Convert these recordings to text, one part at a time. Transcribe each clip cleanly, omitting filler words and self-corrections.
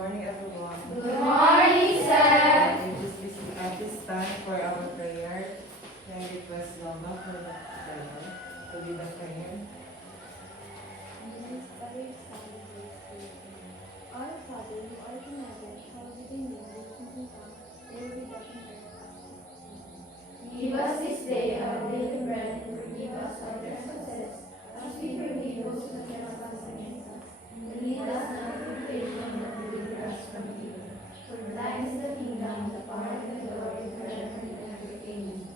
morning, everyone. Good morning, sir. At this time for our prayer, can I request Loma for the prayer, to be the prayer? Our Father, who art in heaven, hallowed be thy name. Thy kingdom come, thy will be done on earth as it is in heaven. Give us this day our daily bread, and forgive us our trespasses, as we forgive those who trespass against us. And lead us not into temptation, but deliver us from evil. For thine is the kingdom, the power, and the glory forever and ever. Amen.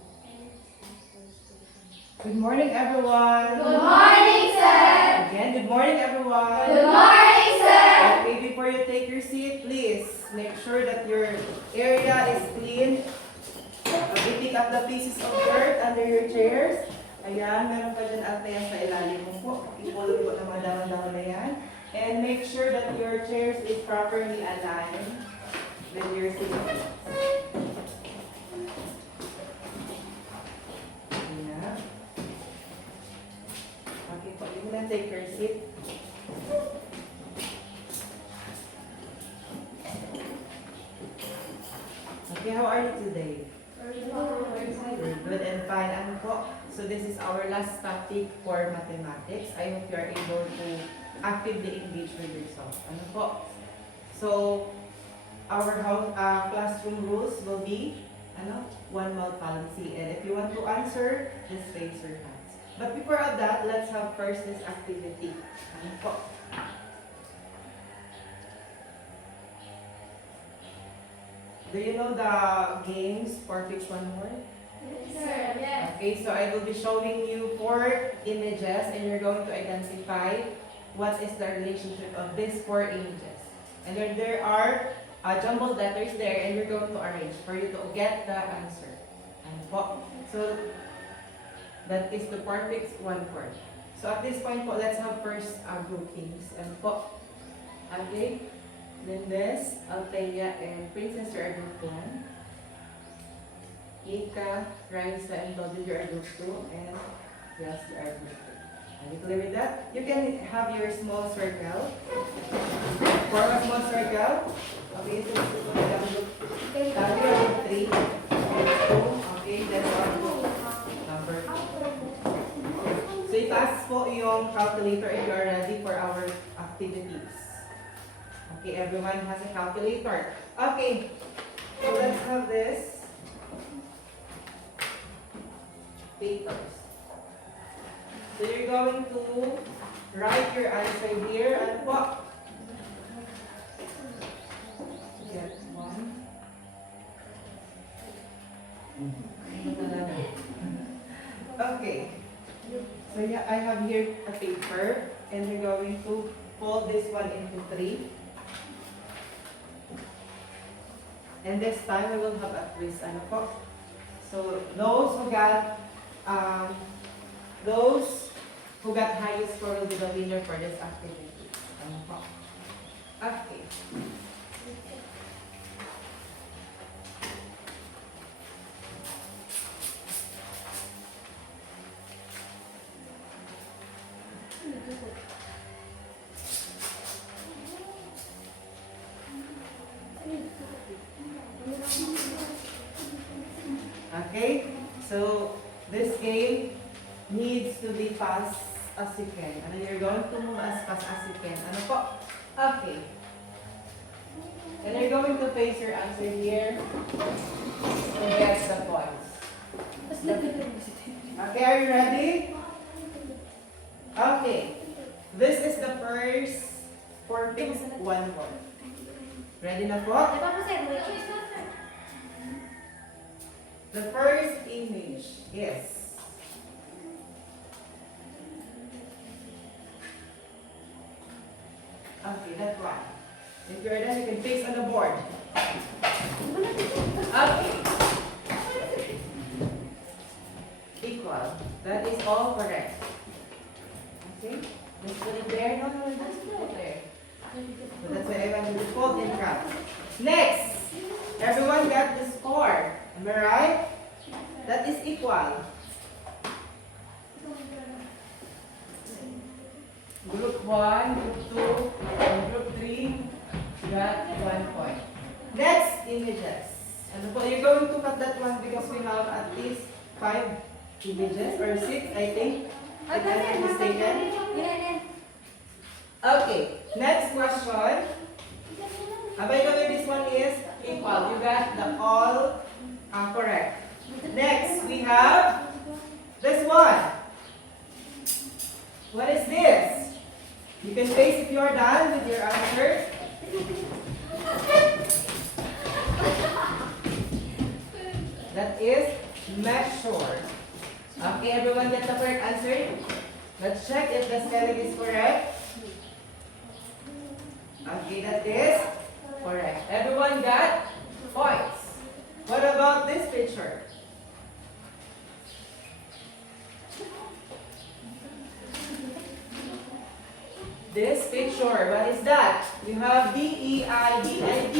Good morning, everyone. Good morning, sir. Again, good morning, everyone. Good morning, sir. Okay, before you take your seat, please make sure that your area is clean. Okay, pick up the pieces of dirt under your chairs. Ayan, meron pa dyan ate yan sa ilalim mo po. Ipulot po ng mga dawan-dawan na yan. And make sure that your chairs is properly aligned with your seat. Ayan. Okay po, you can take your seat. Okay, how are you today? Good and fine. Ano po? So this is our last topic for mathematics. I hope you are able to actively engage with yourself. Ano po? So our classroom rules will be one mouth policy. And if you want to answer, just raise your hands. But before all that, let's have first this activity. Ano po? Do you know the games for Fix One More? Yes, sir. Yes. Okay, so I will be showing you 4 images and you're going to identify what is the relationship of these 4 images. And then there are jumbled letters there and you're going to arrange for you to get the answer. Ano po? So that is the part Fix One More. So at this point po, let's have first groupings. Ano po? Okay. Then this, Althea and Princess are group 1. Ika, Raisa, and Dodie are group 2. And yes, you are group 2. Are you clear with that? You can have your small circle. Form a small circle. Okay, so this is group 3 and 2. Okay, that's our group number 2. So itaas po yung calculator if you are ready for our activities. Okay, everyone has a calculator. Okay, so let's have this papers. So you're going to write your answer here and what? Get 1. Okay. So yeah, I have here a paper and you're going to fold this one into 3. And this time we will have a quiz. Ano po? So those who got highest score will be the winner for this activity. Ano po? Okay. Okay, so this game needs to be fast as you can. And you're going to move as fast as you can. Ano po? Okay. And you're going to face your answer here to get the points. Okay, are you ready? Okay. This is the first for Fix One More. Ready na po? The first image is okay, that's one. If you're done, you can face on the board. Okay. Equal. That is all correct. Okay? Just put it there. No, just put it there. So that's why I want you to fold and cut. Next, everyone got the score. Am I right? That is equal. Group 1, Group 2, and Group 3 got 1 point. Next, images. Ano po, you're going to cut that one because we have at least 5 images or 6, I think. If I'm not mistaken. Okay, next question. By the way, this one is equal. You got the all correct. Next, we have this one. What is this? You can face if you are done with your answer. That is measure. Okay, everyone get the correct answer? Let's check if the spelling is correct. Okay, that is correct. Everyone got points. What about this picture? This picture, what is that? You have D-E-I-D-I-D.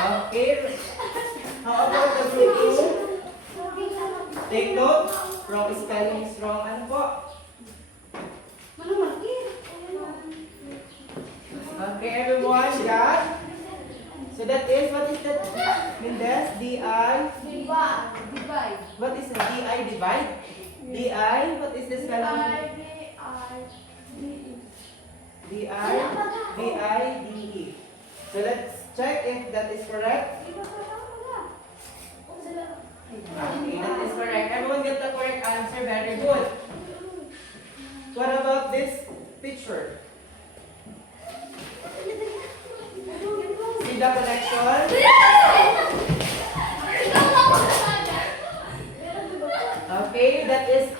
Okay. How about the group 2? Take note. Wrong spelling is wrong. Ano po? Okay, everyone got? So that is, what is that? Mendez? D-I? What is it? D-I divide? D-I? What is the spelling? D-I-V-I-D-E. So let's check if that is correct. Okay, that is correct. Everyone get the correct answer. Very good. What about this picture? See the connection? Okay, that is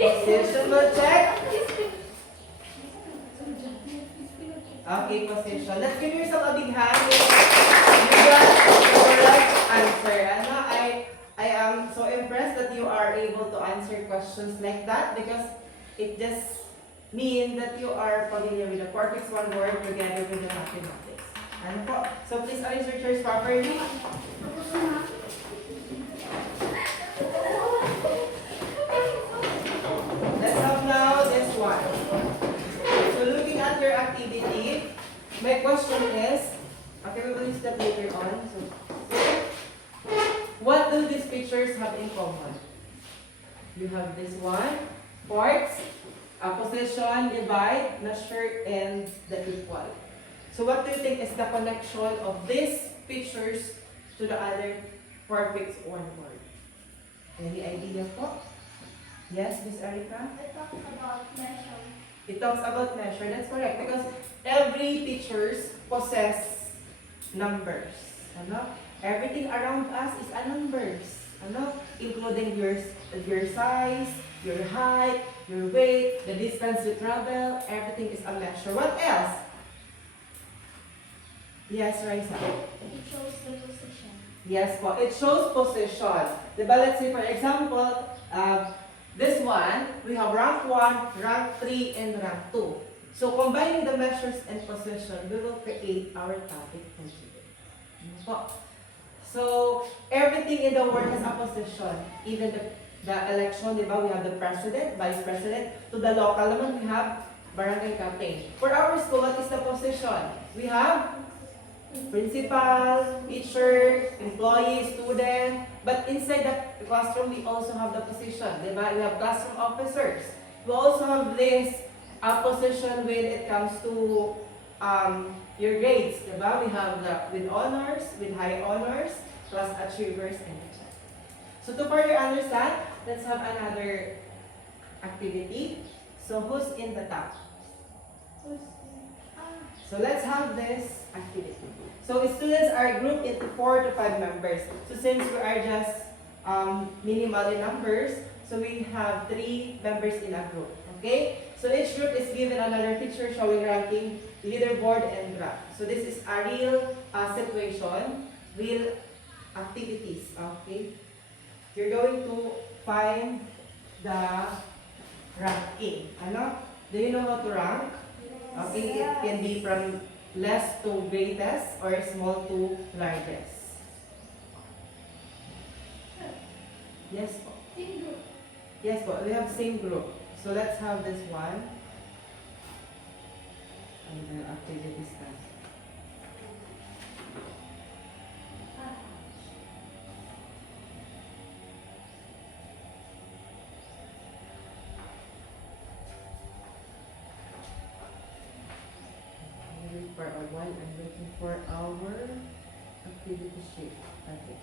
position. We'll check. Okay, position. Let's give yourself a big hand. You got the correct answer. Ano, I am so impressed that you are able to answer questions like that because it just means that you are familiar with the Cortex 1 word together with the mathematics. Ano po? So please arrange your chairs properly. Let's have now this one. So looking at your activity, my question is, okay, we will use that later on. So, what do these pictures have in common? You have this one, parts, position, divide, measure, and the equal. So what do you think is the connection of these pictures to the other Cortex 1 word? Any idea po? Yes, Miss Erica? It talks about measure. That's correct because every pictures possess numbers. Ano? Everything around us is a numbers. Ano? Including your size, your height, your weight, the distance you travel, everything is a measure. What else? Yes, Raisa. It shows the position. Yes po, it shows position. Diba, let's say for example, this one, we have rank 1, rank 3, and rank 2. So combining the measures and position, we will create our topic for today. Ano po? So everything in the world has a position. Even the election, diba, we have the president, vice president. To the local naman, we have barangay captain. For our school, what is the position? We have principal, teacher, employee, student. But inside the classroom, we also have the position. Diba? We have classroom officers. We also have this position when it comes to your grades. Diba? We have with honors, with high honors, class achievers, and etc. So to further understand, let's have another activity. So who's in the top? So let's have this activity. So students are grouped into 4 to 5 members. So since we are just minimal in numbers, so we have 3 members in a group. Okay? So each group is given another picture showing ranking, leaderboard, and graph. So this is a real situation, real activities. Okay? You're going to find the ranking. Ano? Do you know how to rank? Okay, it can be from less to greatest or small to largest. Yes po. Yes po, we have same group. So let's have this one. in the activities task. For a while, I'm looking for our activity sheet. Okay.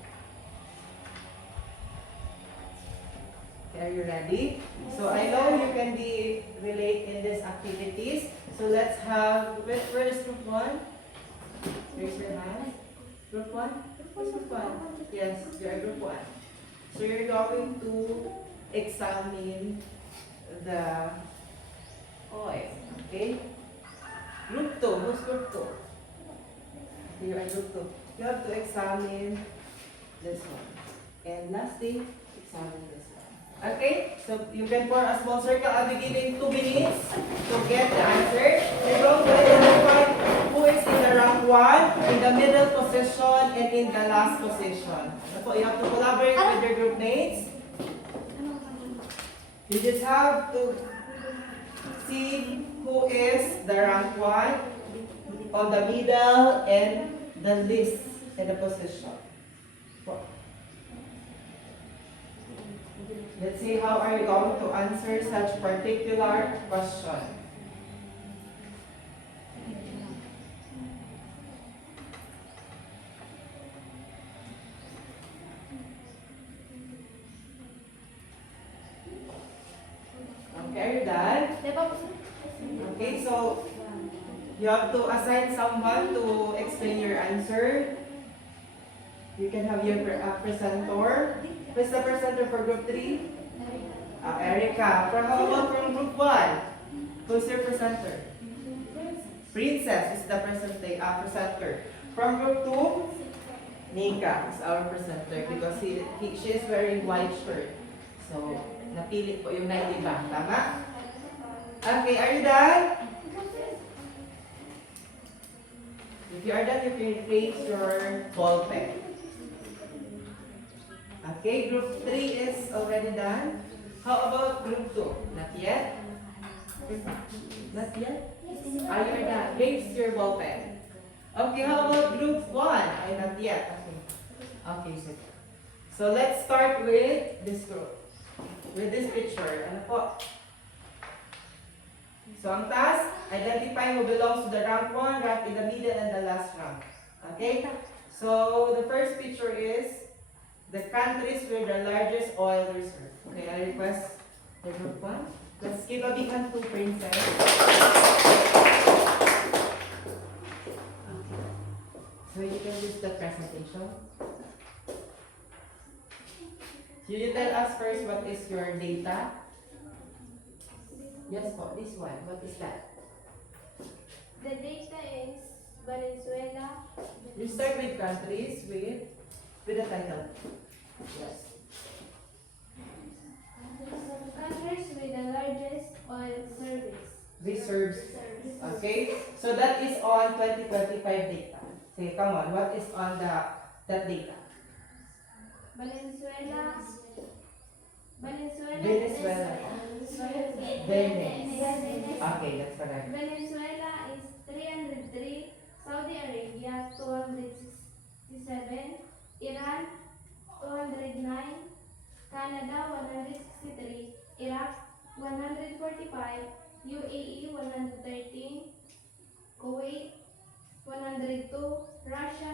Okay, are you ready? So I know you can be relate in these activities. So let's have, where is group 1? Raise your hand. Group 1? What's group 1? Yes, you're group 1. So you're going to examine the oil. Okay? Group 2. Who's group 2? You are group 2. You have to examine this one. And lastly, examine this one. Okay? So you can form a small circle. I'll be giving 2 minutes to get the answer. You're going to identify who is in the rank 1, in the middle position, and in the last position. So you have to collaborate with your group mates. You just have to see who is the rank 1 on the middle and the least in the position. Let's see how are you going to answer such particular question. Okay, are you done? Okay, so you have to assign someone to explain your answer. You can have your presenter. Who's the presenter for group 3? Erica. How about from group 1? Who's your presenter? Princess is the presenter. From group 2, Nika is our presenter because she is wearing white shirt. So, napili po yung naiiba. Tama? Okay, are you done? If you are done, you can place your ball pen. Okay, group 3 is already done. How about group 2? Not yet? Not yet? Are you done? Place your ball pen. Okay, how about group 1? Ay, not yet. Okay. Okay, so let's start with this group. With this picture. Ano po? So ang task, identify who belongs to the rank 1, rank in the middle, and the last rank. Okay? So the first picture is the countries with the largest oil reserve. Okay, I request the group 1. Let's give a big hand to Princess. Okay. So you can use the presentation. You tell us first what is your data. Yes po, this one. What is that? The data is Venezuela. You start with countries with the title. Yes. Countries with the largest oil Reserves. Okay. So that is on 2025 data. Say, come on. What is on that data? Venezuela. Venice. Okay, that's correct. Venezuela is 303, Saudi Arabia 267, Iran 209, Canada 163, Iraq 145, UAE 113, Kuwait 102, Russia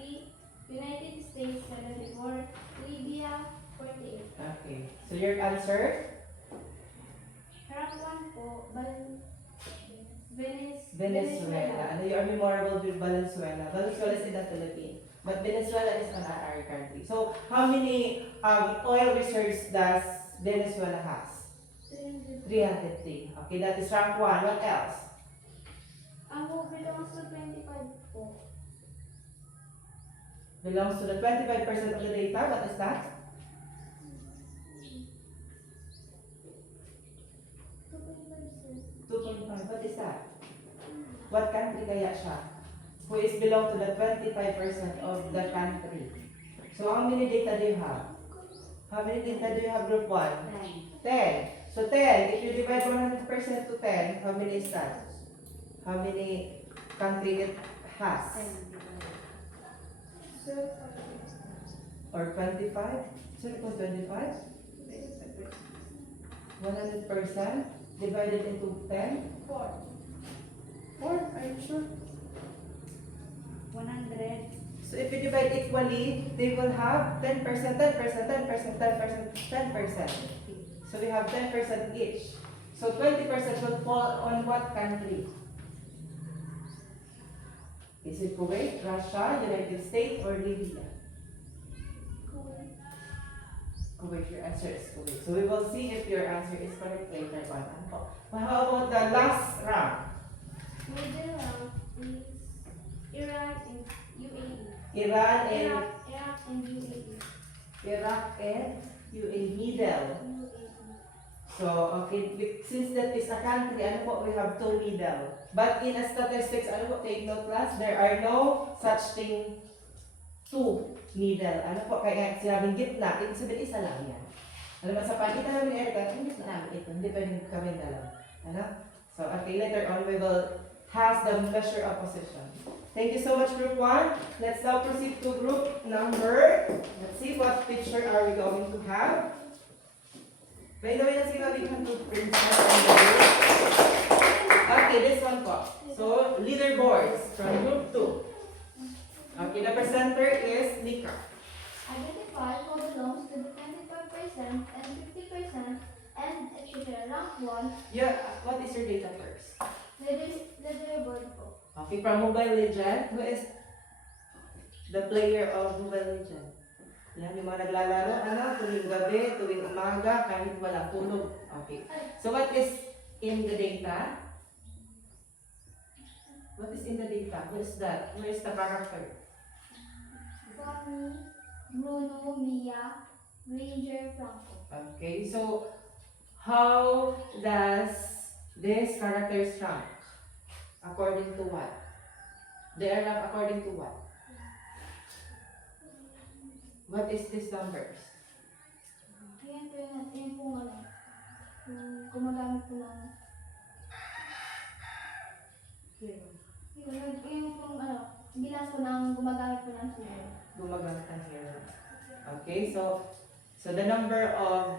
80, United States 74, Libya 48. Okay. So your answer? Rank 1 po, Venezuela. Ano yung memorable with Venezuela? Venezuela is in the Philippines. But Venezuela is not our country. So how many oil reserves does Venezuela has? 303. Okay, that is rank 1. What else? Ang belongs to 25 po. Belongs to the 25% of the data. What is that? 2.5. What is that? What country kaya siya? Who is belong to the 25% of the country? So how many data do you have? How many data do you have, group 1? 10. So 10, if you divide 100% to 10, how many is that? How many country it has? Or 25? Should it go 25? 100% divided into 10? 4, are you sure? 100. So if you divide equally, they will have 10%, 10%, 10%, 10%, 10%. So we have 10% each. So 20% will fall on what country? Is it Kuwait, Russia, United States, or Libya? Kuwait, your answer is Kuwait. So we will see if your answer is correct later on. But how about the last round? Middle round is Iran and UAE. Iran and Iraq and UAE. Iraq and UAE middle. So, okay, since that is a country, ano po, we have two middle. But in a statistics, ano po, take note class, there are no such thing two middle. Ano po, kaya sinabing gitna, ibig sabihin isa lang yan. Alam mo, sa pagitan namin ni Erica, hindi na namin ito, hindi pwedeng kami dalawa. Ano? So, okay, later on, we will has the measure of position. Thank you so much, group 1. Let's now proceed to group number. Let's see what picture are we going to have. By the way, let's give a big hand to Princess and the group. Okay, this one po. So, leaderboards from group 2. Okay, the presenter is Nika. Identify who belongs to the 25% and 50% and etc. Rank 1. Yeah, what is your data first? Leaderboard po. Okay, from Mobile Legend, who is the player of Mobile Legend? Yan, yung mga naglalaro, ano, tuwing gabi, tuwing umaga, kahit walang tulog. Okay. So what is in the data? What is in the data? Who is that? Who is the character? Bonnie, Bruno, Mia, Ranger, Franco. Okay, so how does this characters rank? According to what? They are ranked according to what? What is these numbers? Yan po yung po ano, yung gumagamit po ng, yung pong ano, bilang po ng gumagamit po ng hero. Gumagamit ng hero. Okay, so the number of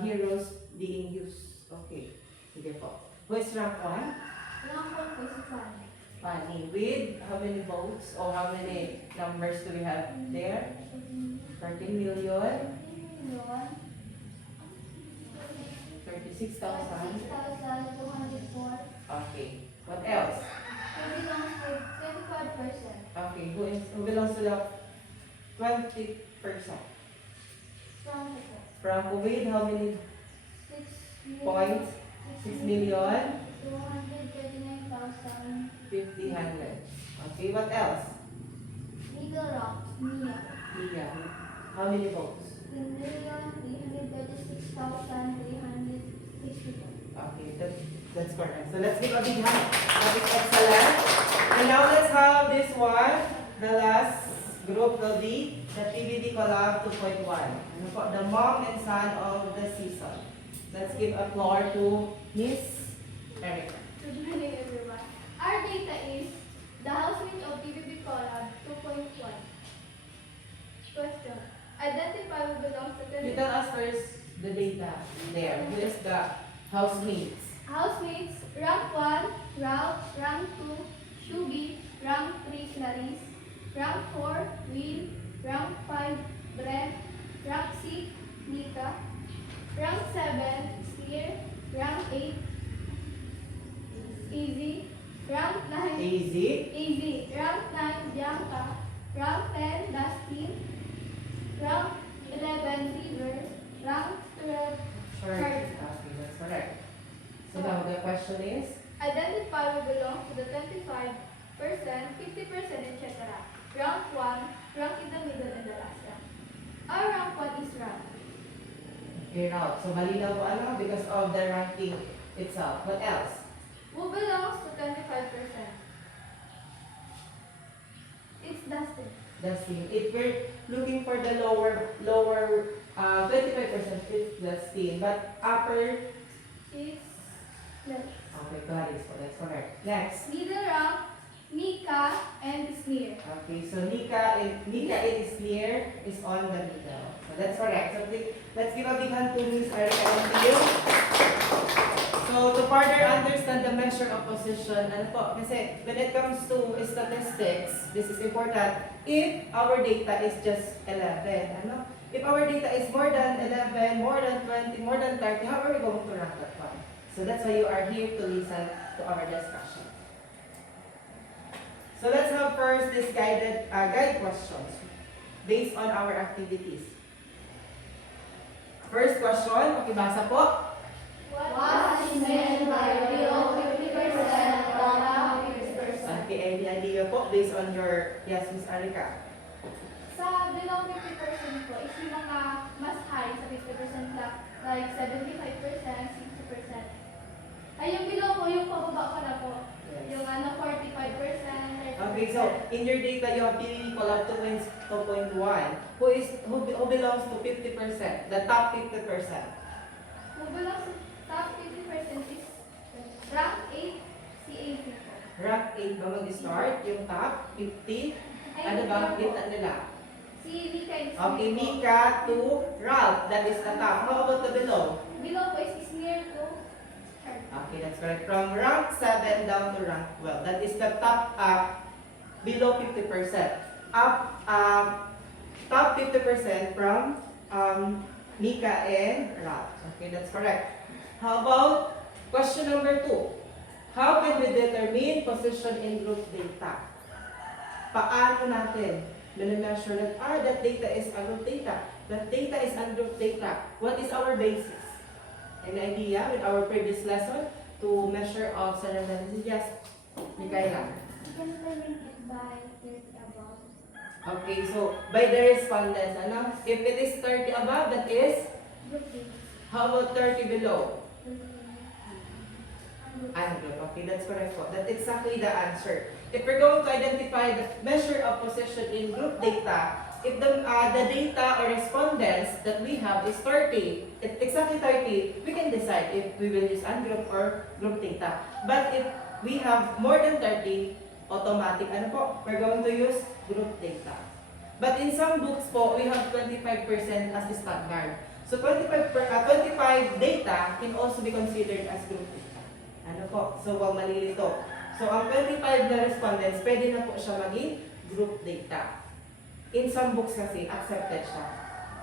heroes being used. Okay, sige po. Who is rank 1? Rank 1 po si Fanny. Fanny. With how many votes or how many numbers do we have there? 13 million? 36,000. 36,204. Okay. What else? Who belongs to 25%. Okay, who belongs to the 20%? Franco po. From Kuwait, how many 6 points? 6 million? 239,000. 50,000. Okay, what else? Middle rank, Mia. Mia. How many votes? 2,336,364. Okay, that's correct. So let's give a big hand. That is excellent. And now let's have this one. The last group will be the PBB Collab 2.1. Ano po? The mom and son of the season. Let's give a floor to Miss Erica. Good morning, everyone. Our data is the housemate of PBB Collab 2.1. Question. Identify who belongs to You the tell us first the data there. Who is the housemates? housemates. Rank 1, Ralph. Rank 2, Shubi. Rank 3, Clarice. Rank 4, Will. Rank 5, Brent. Rank 6, Nika. Rank 7, Steer. Rank 8, Easy. Rank 9, Easy. Easy. Rank 9, Bianca. Rank 10, Dustin. Rank 11, River. Rank 12, Short. Okay, that's correct. So now the question is? identify who belongs to the 25%, 50%, etc. Rank 1, rank in the middle, and the last rank. Our rank 1 is rank. Okay, now, so malinaw po ano because of the ranking itself. What else? Who belongs to 25%? It's Dustin. Dustin. If we're looking for the lower 25%, it's Dustin. But upper, It's Yes. Okay, got it. So that's correct. Next. Middle rank, Mika, and Sneer. Okay, so Nika is near is on the middle. So that's correct. So let's give a big hand to Miss Erica and to you. So to further understand the measure of position, ano po, kasi when it comes to statistics, this is important if our data is just 11. Ano? If our data is more than 11, more than 20, more than 30, how are we going to rank that one? So that's why you are here to listen to our discussion. So let's have first this guide questions based on our activities. First question, pakibasa po. What is meant by below 50% above 50%? Okay, any idea po based on your, yes, Miss Arica? Sa below 50% po is yung mga mas high sa 50% lang, like 75%, 60%. Ay, yung below po, yung pababa pa na po. Yes. Yung 45%, 30%. Okay, so in your data you have PV collab 2.1 who belongs to 50%, the top 50%. Who belongs to top 50% is rank 8, si 80 po. Rank 8 ba mag-start? Yung top 50? Ano ba ang kita nila? Si Mika is Okay, near po. Mika to Ralph, that is the top. How about the below? Below po is near to Chart. Okay, that's correct. From rank 7 down to rank 12. That is the top below 50%. Up top 50% from Mika and Ralph. Okay, that's correct. How about question number 2? How can we determine position in group data? Paano natin measure that that data is a group data. That data is a group data. What is our basis? An idea with our previous lesson to measure of cerebral disease? Yes, Mikaela. You can determine it by 30 above. Okay, so by the respondents, ano? If it is 30 above, that is, Group data. how about 30 below? Group. Ungroup. Okay, that's correct po. That's exactly the answer. If we're going to identify the measure of position in group data, if the data or respondents that we have is 30, exactly 30, we can decide if we will use ungroup or group data. But if we have more than 30, automatic, ano po, we're going to use group data. But in some books po, we have 25% as the standard. So 25 data can also be considered as group data. Ano po? So, wag malilito. So, ang 25 na respondents, pwede na po siya maging group data. In some books kasi, accepted siya.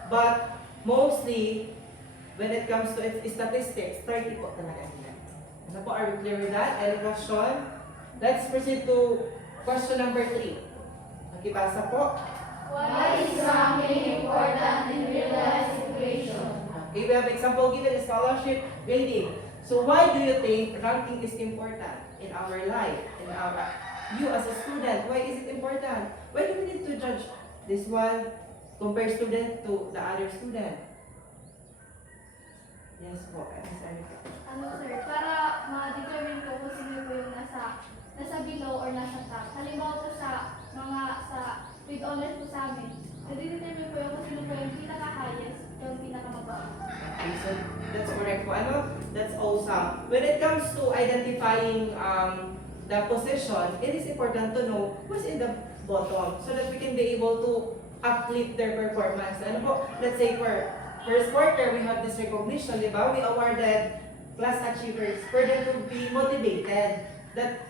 But, mostly, when it comes to statistics, 30 po talaga nila. Ano po? Are we clear with that? Any question? Let's proceed to question number 3. Nakibasa po. Why is ranking important in real life situation? Okay, we have example given in scholarship grading. So why do you think ranking is important in our life, you as a student? Why is it important? Why do we need to judge this one, compare student to the other student? Yes po, Miss Erica. Ano sir, para ma-determine ko kung sino po yung nasa below or nasa top. Halimbawa po sa with honors po sa amin, nade-determine po yung kung sino po yung pinaka-highest, yung pinaka-mababa. Okay, so that's correct po. Ano? That's awesome. When it comes to identifying the position, it is important to know who's in the bottom so that we can be able to uplift their performance. Ano po? Let's say for first quarter, we have this recognition, di ba? We awarded class achievers for them to be motivated that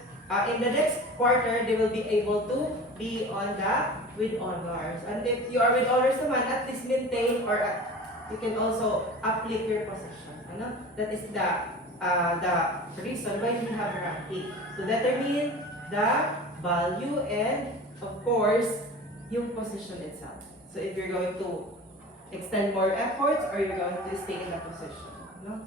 in the next quarter, they will be able to be on the with honors. And if you are with honors naman, at least maintain or you can also uplift your position. Ano? That is the reason why we have ranking. To determine the value and, of course, yung position itself. So if you're going to extend more efforts or you're going to stay in the position. No?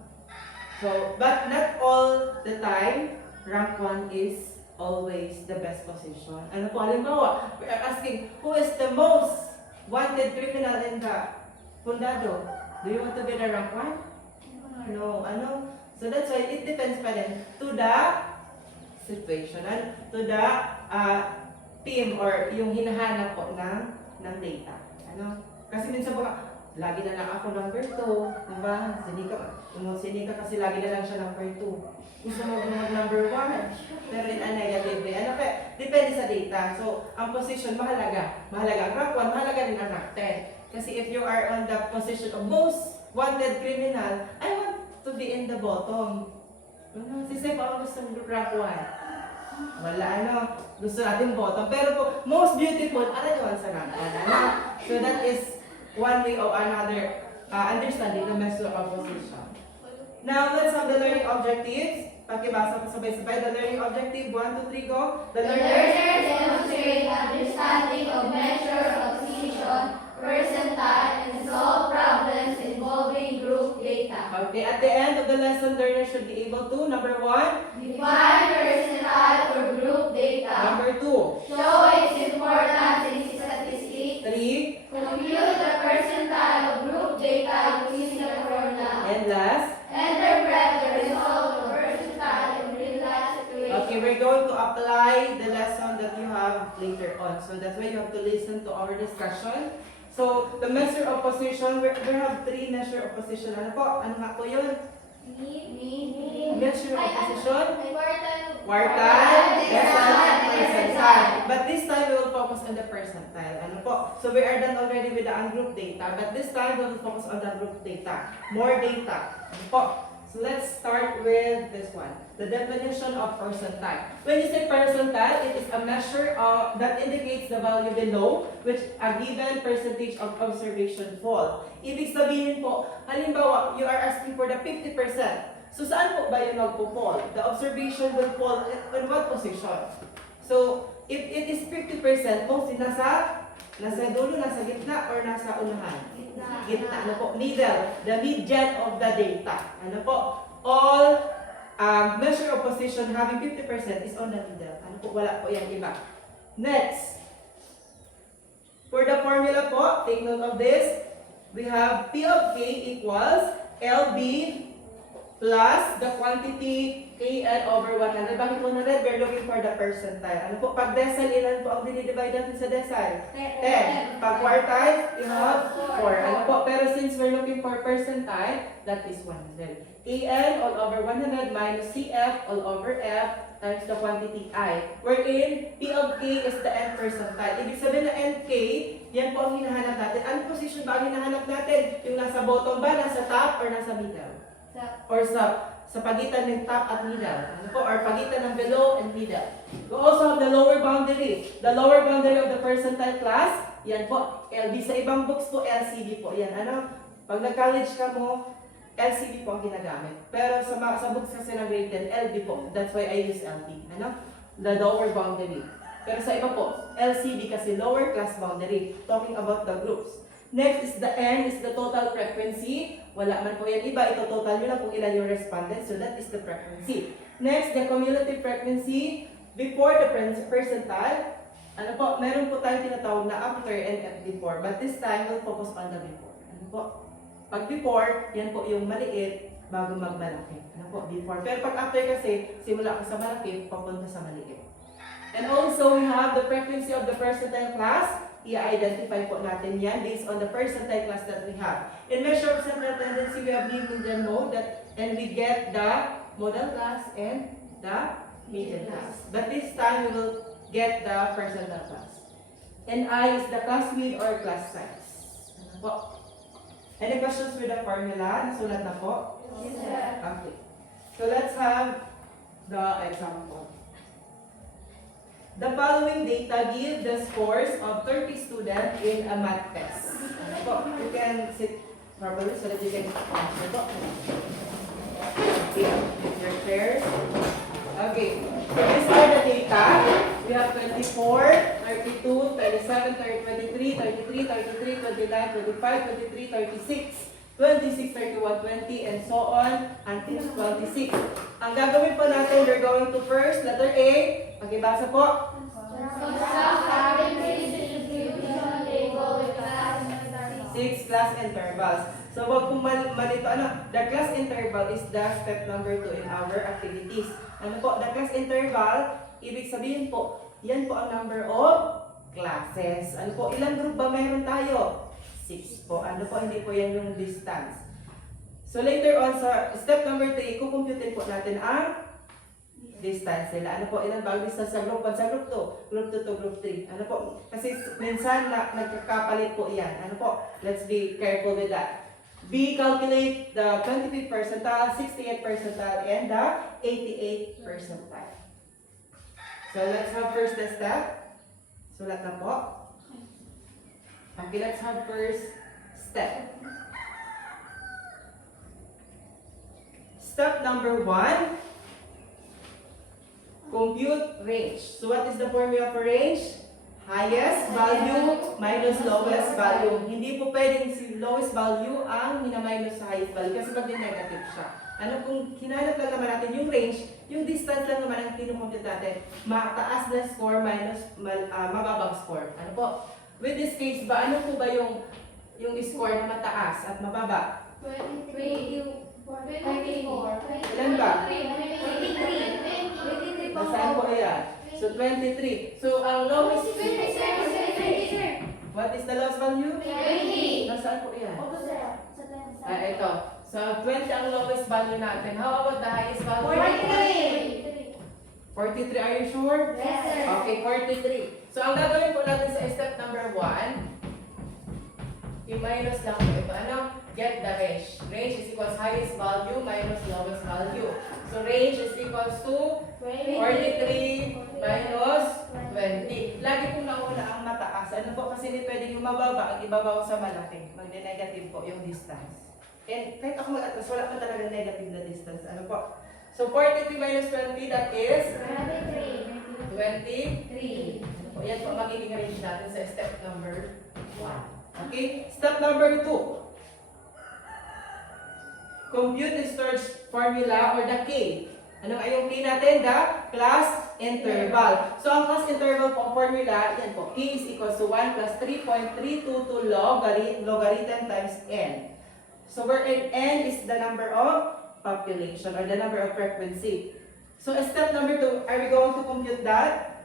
So, but not all the time, rank 1 is always the best position. Ano po, halimbawa, we are asking, who is the most wanted criminal in the Fundado? Do you want to be the rank 1? No, ano? So that's why it depends pa rin to the situation and to the team or yung hinahanap po ng data. Ano? Kasi minsan baka, lagi na lang ako number 2, diba? Sinika kasi lagi na lang siya number 2. Gusto mo mag number 1, pero in a negative way. Ano kaya? Depende sa data. So, ang position mahalaga. Mahalaga ang rank 1, mahalaga rin ang rank 10. Kasi if you are on the position of most wanted criminal, I want to be in the bottom. Si Sep, ako gusto ng rank 1. Wala, gusto natin bottom. Pero po, most beautiful, naman sa rank 1. So that is one way or another understanding the measure of position. Now, let's have the learning objectives. Pakibasa po sabay-sabay. The learning objective, 1, 2, 3, go. The learner demonstrate understanding of measure of position, percentile, and solve problems involving group data. Okay, at the end of the lesson, learners should be able to, number 1, Define percentile for group data. number 2, Show its importance in statistics. 3, Compute the percentile of group data using the formula. and last. Interpret the result of percentile in real-life situations. Okay, we're going to apply the lesson that you have later on. So that's why you have to listen to our discussion. So, the measure of position, we have 3 measure of position. Ano po? Ano nga po yun? Measure of position, quartile, decimal, percentile. But this time, we will focus on the percentile. Ano po? So, we are done already with the ungroup data. But this time, we will focus on the group data. More data. Ano po? So, let's start with this one. The definition of percentile. When you say percentile, it is a measure that indicates the value below which a given percentage of observation fall. Ibig sabihin po, halimbawa, you are asking for the 50%. So, saan po ba yung magpo-fall? The observation will fall in what position? So, if it is 50%, mostly nasa dulo, nasa gitna, or nasa unahan? Gitna. Ano po? Middle. The median of the data. Ano po? All measure of position having 50% is on the middle. Ano po? Wala po yan iba. Next. For the formula po, take note of this. We have P of K equals LB plus the quantity Kn over 100. Bakit 100? We're looking for the percentile. Ano po? Pag decile, ilan po ang dinidivide natin sa decile? 10. Pag quartile, you have 4. Ano po? Pero since we're looking for percentile, that is 100. Kn all over 100 minus Cf all over F times the quantity I. Wherein, P of K is the n percentile. Ibig sabihin na nk, yan po ang hinahanap natin. Anong position ba ang hinahanap natin? Yung nasa bottom ba, nasa top, or nasa middle? Or sa pagitan ng top at middle. Ano po? Or pagitan ng below and middle. We also have the lower boundary. The lower boundary of the percentile class, yan po, LB. Sa ibang books po, LCD po. Yan, ano? Pag nag-college ka mo, LCD po ang ginagamit. Pero sa books kasi ng grade 10, LB po. That's why I use LB. Ano? The lower boundary. Pero sa iba po, LCD kasi lower class boundary. Talking about the groups. Next is the N, is the total frequency. Wala man po yan iba. Ito total nyo lang kung ilan yung respondents. So that is the frequency. Next, the cumulative frequency before the percentile. Ano po, meron po tayong tinatawag na after and at before. But this time, we'll focus on the before. Ano po? Pag before, yan po yung maliit bago magmalaki. Ano po? Before. Pero pag after kasi, simula ko sa malaki, papunta sa maliit. And also, we have the frequency of the percentile class. I-identify po natin yan based on the percentile class that we have. In measure of central tendency, we have median mode and we get the model class and the median class. But this time, we will get the percentile class. And I is the class width or class size. Ano po? Any questions with the formula? Nasulat na po? Yes, sir. Okay. So let's have the example. The following data give the scores of 30 students in a math test. Ano po? You can sit properly so that you can answer po. Okay, your chairs. Okay, so these are the data. We have 24, 32, 37, 23, 33, 33, 29, 25, 23, 36, 26, 31, 20, and so on until 26. Ang gagawin po natin, we're going to first, letter A. Pakibasa po. Construct frequency distribution table with class 6 class intervals. So, wag pong malito. The class interval is the step number 2 in our activities. Ano po? The class interval, ibig sabihin po, yan po ang number of classes. Ano po? Ilang group ba meron tayo? 6 po. Ano po, hindi po yan yung distance. So later on sa step number 3, kukumputin po natin ang distance nila. Ano po, ilan ba ang distance sa group 1 sa group 2? Group 2 to group 3. Ano po, kasi minsan nagkakapalit po yan. Ano po, let's be careful with that. B, calculate the 25th percentile, 68th percentile, and the 88th percentile. So let's have first the step. Sulat na po. Okay, let's have first step. Step number 1, compute range. So what is the formula for range? Highest value minus lowest value. Hindi po pwedeng si lowest value ang hinaminus sa highest value kasi pag negative siya. Ano kung hinanap lang naman natin yung range, yung distance lang naman ang kinukompute natin. Mataas na score minus mababang score. Ano po? With this case ba, ano po ba yung score na mataas at mababa? 24. Ilan ba? 23. Nasaan po yan? So 23. So ang lowest, what is the lowest value? 20. Nasaan po yan? Sa Ito. So 20 ang lowest value natin. How about the highest value? 43. Are you sure? Yes, sir. Okay, 43. So ang gagawin po natin sa step number 1, i-minus lang po ito. Ano? Get the range. Range is equals highest value minus lowest value. So range is equals to 43 minus 20. Lagi po nauna ang mataas. Ano po? Kasi hindi pwedeng yung mababa ang ibabaw sa malaki. Magde-negative po yung distance. And kahit ako mag-atras, wala pa talaga negative na distance. Ano po? So 43 minus 20, that is 23. Ano po? Yan po magiging range natin sa step number 1. Okay? Step number 2. Compute the storage formula or the K. Ano ay yung K natin? The class interval. So ang class interval po formula, yan po. K is equals to 1 plus 3.322 logarithm times n. So where n is the number of population or the number of frequency. So step number 2, are we going to compute that?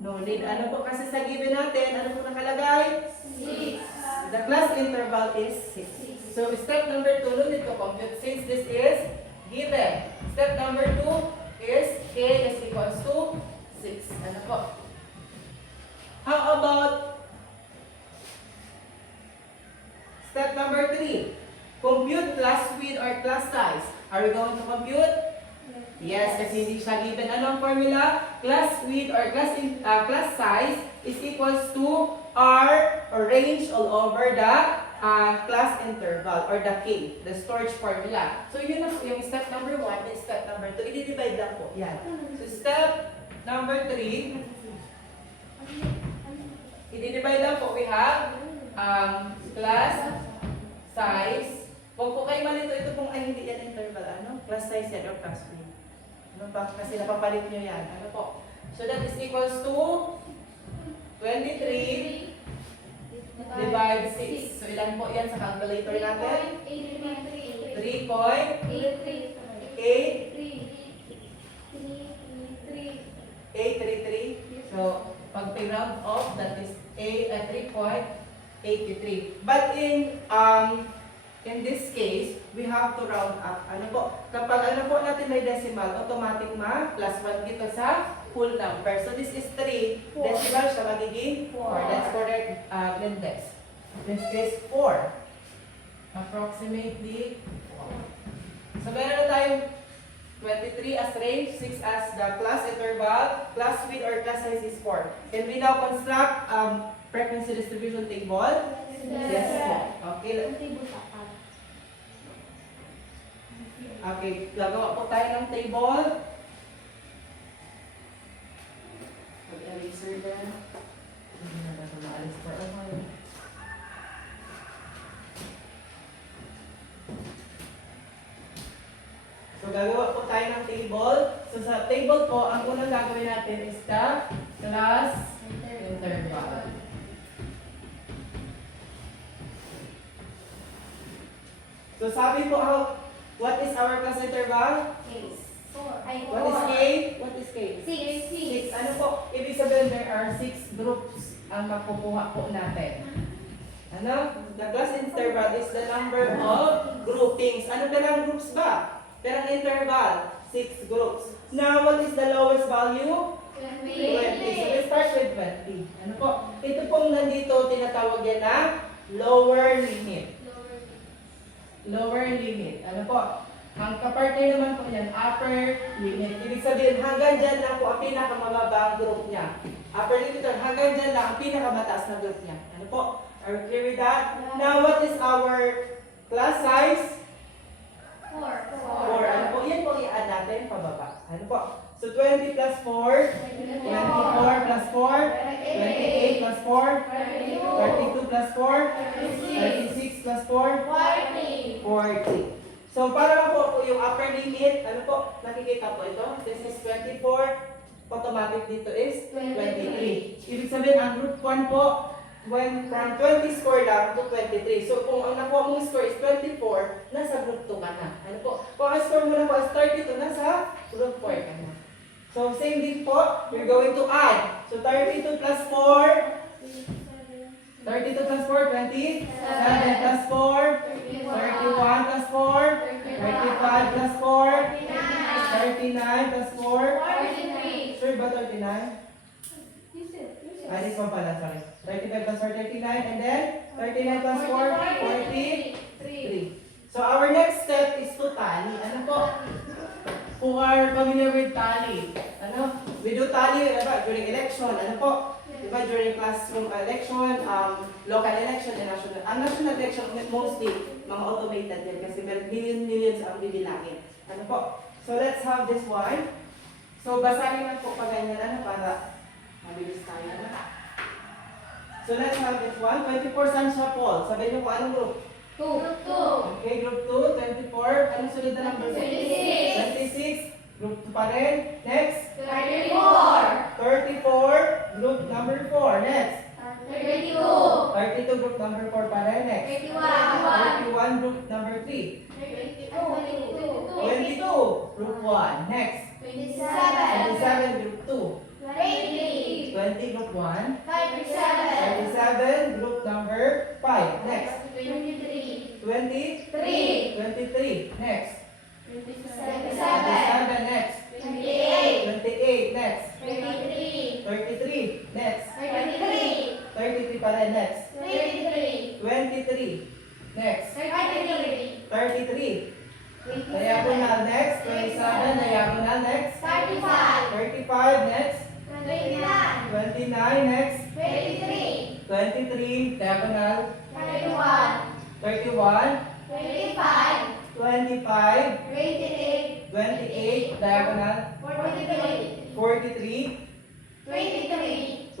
No need. Ano po? Kasi sa given natin, ano po nakalagay? 6. The class interval is 6. So step number 2, no need to compute since this is given. Step number 2 is K is equals to 6. Ano po? How about step number 3? Compute class width or class size. Are we going to compute? Yes, kasi hindi siya given. Anong formula? Class width or class size is equals to R or range all over the class interval or the K, the storage formula. So yun ang yung step number 1 and step number 2. I-divide lang po. Yan. So step number 3, i-divide lang po. We have class size. Huwag po kayo malito. Ito pong ay hindi yan interval. Ano? Class size yan or class width. Ano pa? Kasi napapalit nyo yan. Ano po? So that is equals to 23 divide 6. So ilan po yan sa calculator natin? 3.833. So pag round off, that is 3.83. But in this case, we have to round up. Ano po? Kapag ano po natin may decimal, automatic plus 1 dito sa full number. So this is 3. Decimal siya magiging 4. That's correct index. This is 4. Approximately 4. So meron na tayong 23 as range, 6 as the class interval, class width or class size is 4. Can we now construct frequency distribution table? Yes po. Okay. Okay, gagawa po tayo ng table. Mag-eraser din. Hindi na ba ito maalis for a while? So, gagawa po tayo ng table. So, sa table po, ang unang gagawin natin is the class interval. So, sabi po, what is our class interval? What is K? What is K? 6. Ano po? Ibig sabihin, there are 6 groups ang makukuha po natin. Ano? The class interval is the number of groupings. Ano dalang groups ba? Perang interval, 6 groups. Now, what is the lowest value? 20. So, let's start with 20. Ano po? Ito pong nandito, tinatawag yan na lower limit. Lower limit. Ano po? Ang kapartner naman po yan, upper limit. Ibig sabihin, hanggang dyan lang po ang pinakamababa ang group niya. Upper limit, hanggang dyan lang ang pinakamataas na group niya. Ano po? Are you clear with that? Now, what is our class size? 4. Ano po? Yan po i-add natin pababa. Ano po? So, 20 plus 4, 24 plus 4, 28 plus 4, 32 plus 4, 36 plus 4, 40. So, para po yung upper limit, ano po? Nakikita po ito. This is 24. Automatic dito is 23. Ibig sabihin, ang group 1 po, when from 20 score lang to 23. So, kung ang nakuha mong score is 24, nasa group 2 ka na. Ano po? Kung ang score mo na po is 32, nasa group 4 ka na. So, same din po, we're going to add. So, 32 plus 4, 32 plus 4, 20. 7 plus 4, 31 plus 4, 35 plus 4, 39 plus 4. Sure ba 39? This one pala, sorry. 35 plus 4, 39. And then, 39 plus 4, 43. So, our next step is to tally. Ano po? Who are familiar with tally? Ano? We do tally during election. Ano po? Diba during classroom election, local election, and national. Ang national election, mostly, mga automated din. Kasi meron millions ang bibilangin. Ano po? So, let's have this one. So, basahin lang po pa ganyan para mabilis tayo na. So, let's have this one. 24 Sunshine Paul. Sabihin niyo kung anong group? 2. Okay, group 2, 24. Anong sunod na number? 26. 26. Group 2 pa rin. Next. 34. 34. Group number 4. Next. 32. 32. Group number 4 pa rin. Next. 31. Group number 3. 22. Group 1. Next. 27. Group 2. 20. Group 1. 37. Group number 5. Next. 23. 23. Next. 27. Next. 28. Next. 33. Next. 33 pa rin. Next. 23. Next. 33. Diagonal next. 27. Diagonal next. 35. Next. 29. Next. 23. Diagonal. 31. 25. 28. Diagonal. 43. 23.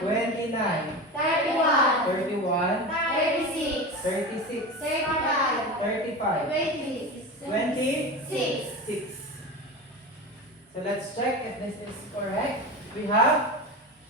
29. 31. 36. 35. 26. So let's check if this is correct. We have,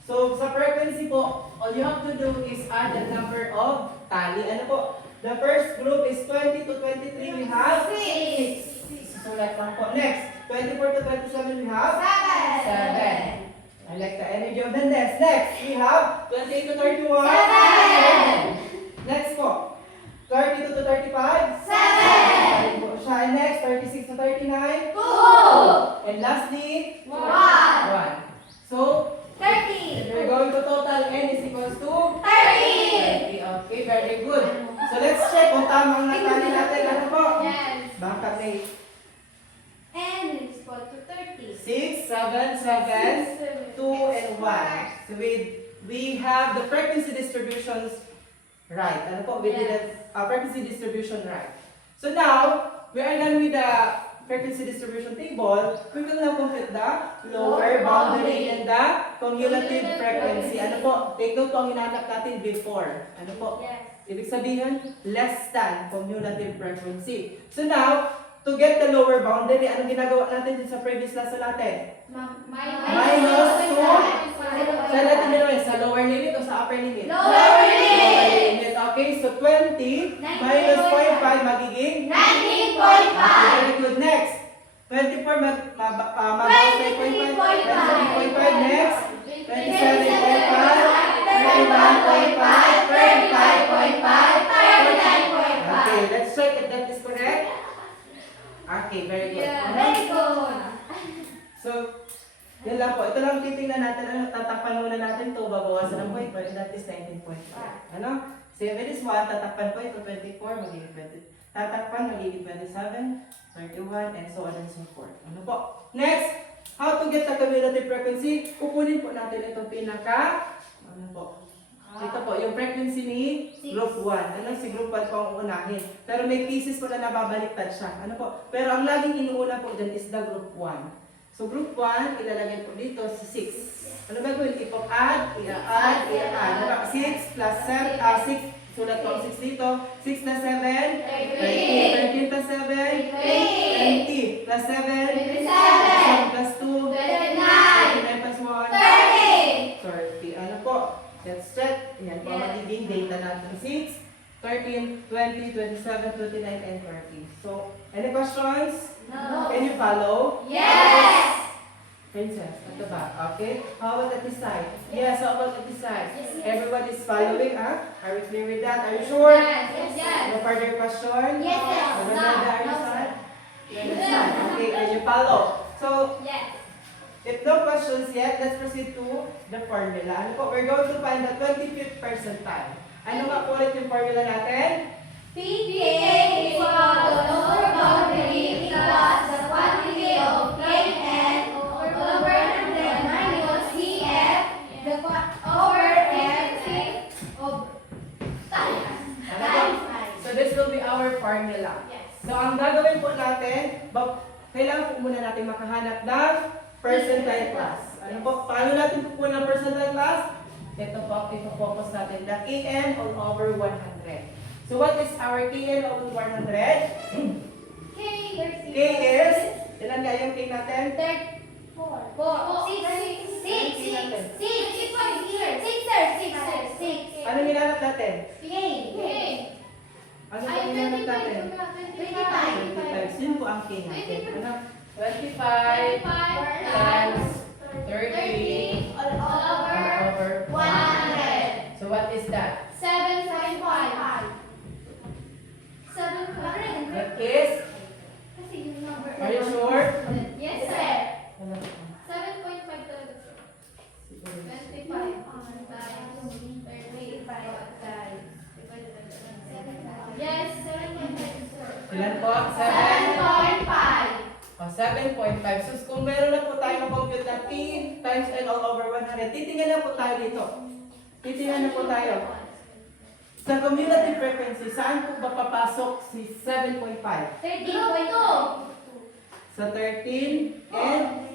so sa frequency po, all you have to do is add the number of tally. Ano po? The first group is 20 to 23, we have 6. So let's lang po. Next, 24 to 27, we have 7. I like the energy of the next. Next, we have 28 to 31. 7. Next po, 32 to 35. 7. Po siya. And next, 36 to 39. 2. And lastly, 1. So, 30. we're going to total n is equals to 30. 30. Okay, very good. So let's check kung tama ang natali natin. Ano po? Yes. Baka may N is equal to 30. 6, 7, 7, 2, and 1. So we have the frequency distributions right. Ano po? We did the frequency distribution right. So now, we are done with the frequency distribution table. We will now compute the lower boundary and the cumulative frequency. Ano po? Take note po ang hinanap natin before. Ano po? Yes. Ibig sabihin, less than cumulative frequency. So now, to get the lower boundary, anong ginagawa natin din sa previous lesson natin? Minus 2. Saan natin ginawa? Sa lower limit o sa upper limit? Lower limit. Okay, so 20 minus 0.5 magiging? 19.5. Very good. Next. 24 mag-outside 0.5. 23.5. Next. 27.5. 31.5, 35.5, 39.5. Okay, let's check if that is correct. Okay, very good. Very good. So, yun lang po. Ito lang titingnan natin. Ano, tatakpan muna natin ito. Babawasan ng point. But that is 19.5. Ano? So, if it is 1, tatakpan po ito 24, magiging 20. Tatakpan, magiging 27, 31, and so on and so forth. Ano po? Next, how to get the cumulative frequency? Kukunin po natin itong pinaka, ano po? Ito po, yung frequency ni group 1. Ano, si group 1 po ang uunahin. Pero may pieces po na nababaliktad siya. Ano po? Pero ang laging inuuna po dyan is the group 1. So group 1, ilalagay po dito si 6. Ano ba gawin? Ipo-add, i-add. Ano, 6 plus 7, 6. Sulat po ang 6 dito. 6 na 7, 13. 13 plus 7, 20. Plus 7, 7 plus 2, 29 plus 1, 30. Ano po? Let's check. Yan po ang magiging data natin. 6, 13, 20, 27, 29, and 30. So, any questions? No. Can you follow? Yes. Princess, at the back. Okay? How about at this side? Yes, how about at this side? Yes. Everybody's following, huh? Are we clear with that? Are you sure? Yes. No further question? Yes. Remember No. the other No, side? sir. The other side. Okay, can you follow? So, Yes. if no questions yet, let's proceed to the formula. Ano po? We're going to find the 25th percentile. Ano nga po ulit yung formula natin? PK equal to lower boundary plus the quantity of KN over 100 minus CF over F of Ano po? So this will be our formula. Yes. So ang gagawin po natin, kailangan po muna natin makahanap ng percentile class. Ano po? Paano natin pupunan ng percentile class? Ito po, ito-focus natin. The Kn all over 100. So what is our Kn over 100? K is, ilan nga yung K natin? 6. Ano hinanap natin? Ano po hinanap natin? 25. Sino po ang K natin? Ano? 25 times 30 all over 100. So what is that? That is, are you sure? Yes, sir. Ano? 7.5 talaga, sir. 25 times 35 Yes, 7.5, sir. Ilan po? 7.5. 7.5. So kung meron na po tayo compute na T times N all over 100, titingnan na po tayo dito. Titingnan na po tayo. Sa cumulative frequency, saan po ba papasok si 7.5? 13.2. Sa 13 and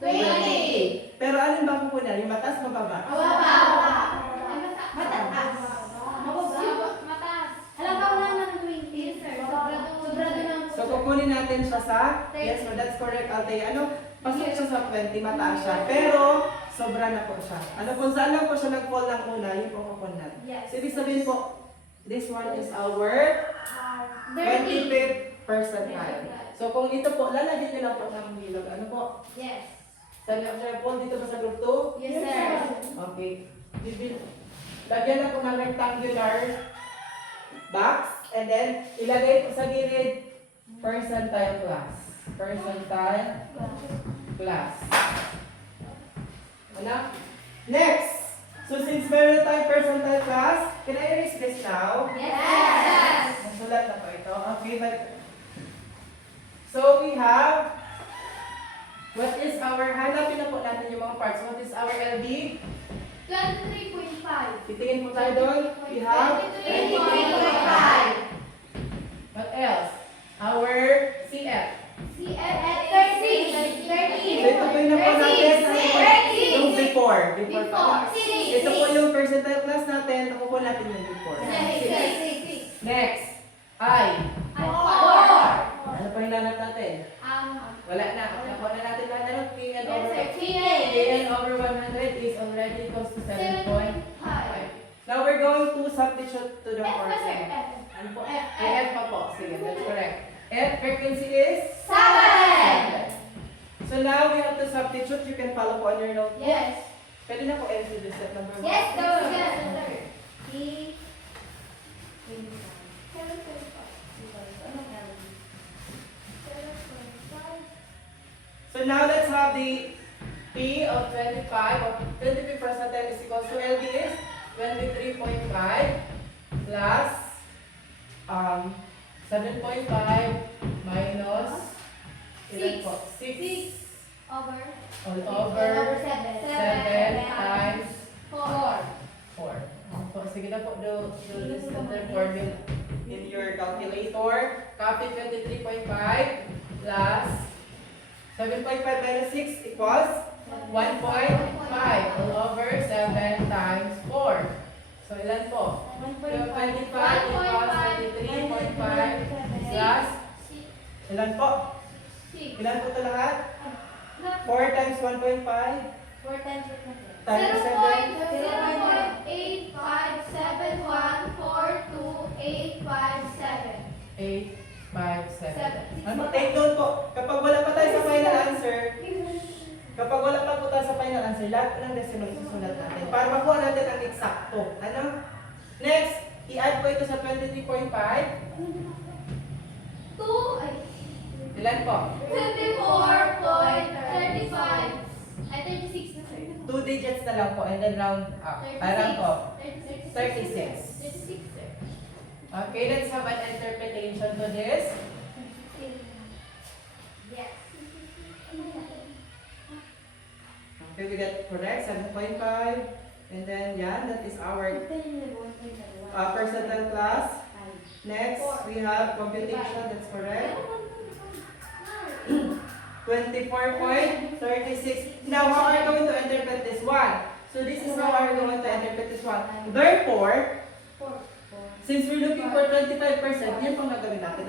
20. Pero alin ba po na? Yung mataas, mababa? Mataas. Alam ka wala ng 20, sir. Sobrado ng... So kukunin natin siya sa, yes, so that's correct, Altay. Ano, pasok siya sa 20, mataas siya. Pero, sobra na po siya. Ano, kung saan lang po siya nag-fall ng una, yun po kukunin natin. Yes. So, ibig sabihin po, this one is our 25th percentile. So, kung ito po, lalagyan niyo lang po ng bilog. Ano po? Yes. Sa Paul, dito ba sa group 2? Yes, sir. Okay. Lagyan na po ng rectangular box. And then, ilagay po sa gilid, percentile class. Percentile class. Ano? Next! So, since meron tayong percentile class, can I erase this now? Yes. Nasulat na po ito. Okay, but... So, we have... What is our... Hanapin na po natin yung mga parts. What is our LB? 23.5. Titingin po tayo doon. We have... 23.5. What else? Our CF. CF at 13. So, ito po yung napo natin. Yung before. Before pa. Ito po yung percentile class natin. Ako po natin yung before. Next. I. Ano pa hinanap natin? Wala na. Nakuha na natin lahat. Ano? Kn over 100 is already equals to 7.5. Now we're going to substitute to the formula. Ano po? F pa po. Sige, that's correct. F frequency is? 7! So now we have to substitute. You can follow po on your note. Yes. Pwede na po LCD step number 1. Yes, go. Yes, sir. P. 7.5. So now let's have the P of 25 of 25 percentile is equal to LD is 23.5 plus 7.5 minus Six. 6 Over. all over 7 times 4. 4. Sige na po, do this formula in your calculator. Copy 23.5 plus 7.5 minus 6 equals 1.5 all over 7 times 4. So ilan po? 25 equals 23.5 plus ilan po? Ilan po ito lahat? 4 times 1.5 times 857. Ano? Take note po. Kapag wala pa tayo sa final answer, lahat po ng decimal susunod natin. Para makuha natin ang eksakto. Ano? Next, i-add po ito sa 23.5. Ilan po? 36 na, sir. 2 digits na lang po and then round up. Parang po. 36. 36, sir. Okay, let's have an interpretation to this. Yes. Okay, we got correct, 7.5. And then, yeah, that is our percentile class. Next, we have computation, that's correct. 24.36. Now, how are we going to interpret this one? So, this is how are we going to interpret this one. Therefore, since we're looking for 25%, yan pong gagawin natin.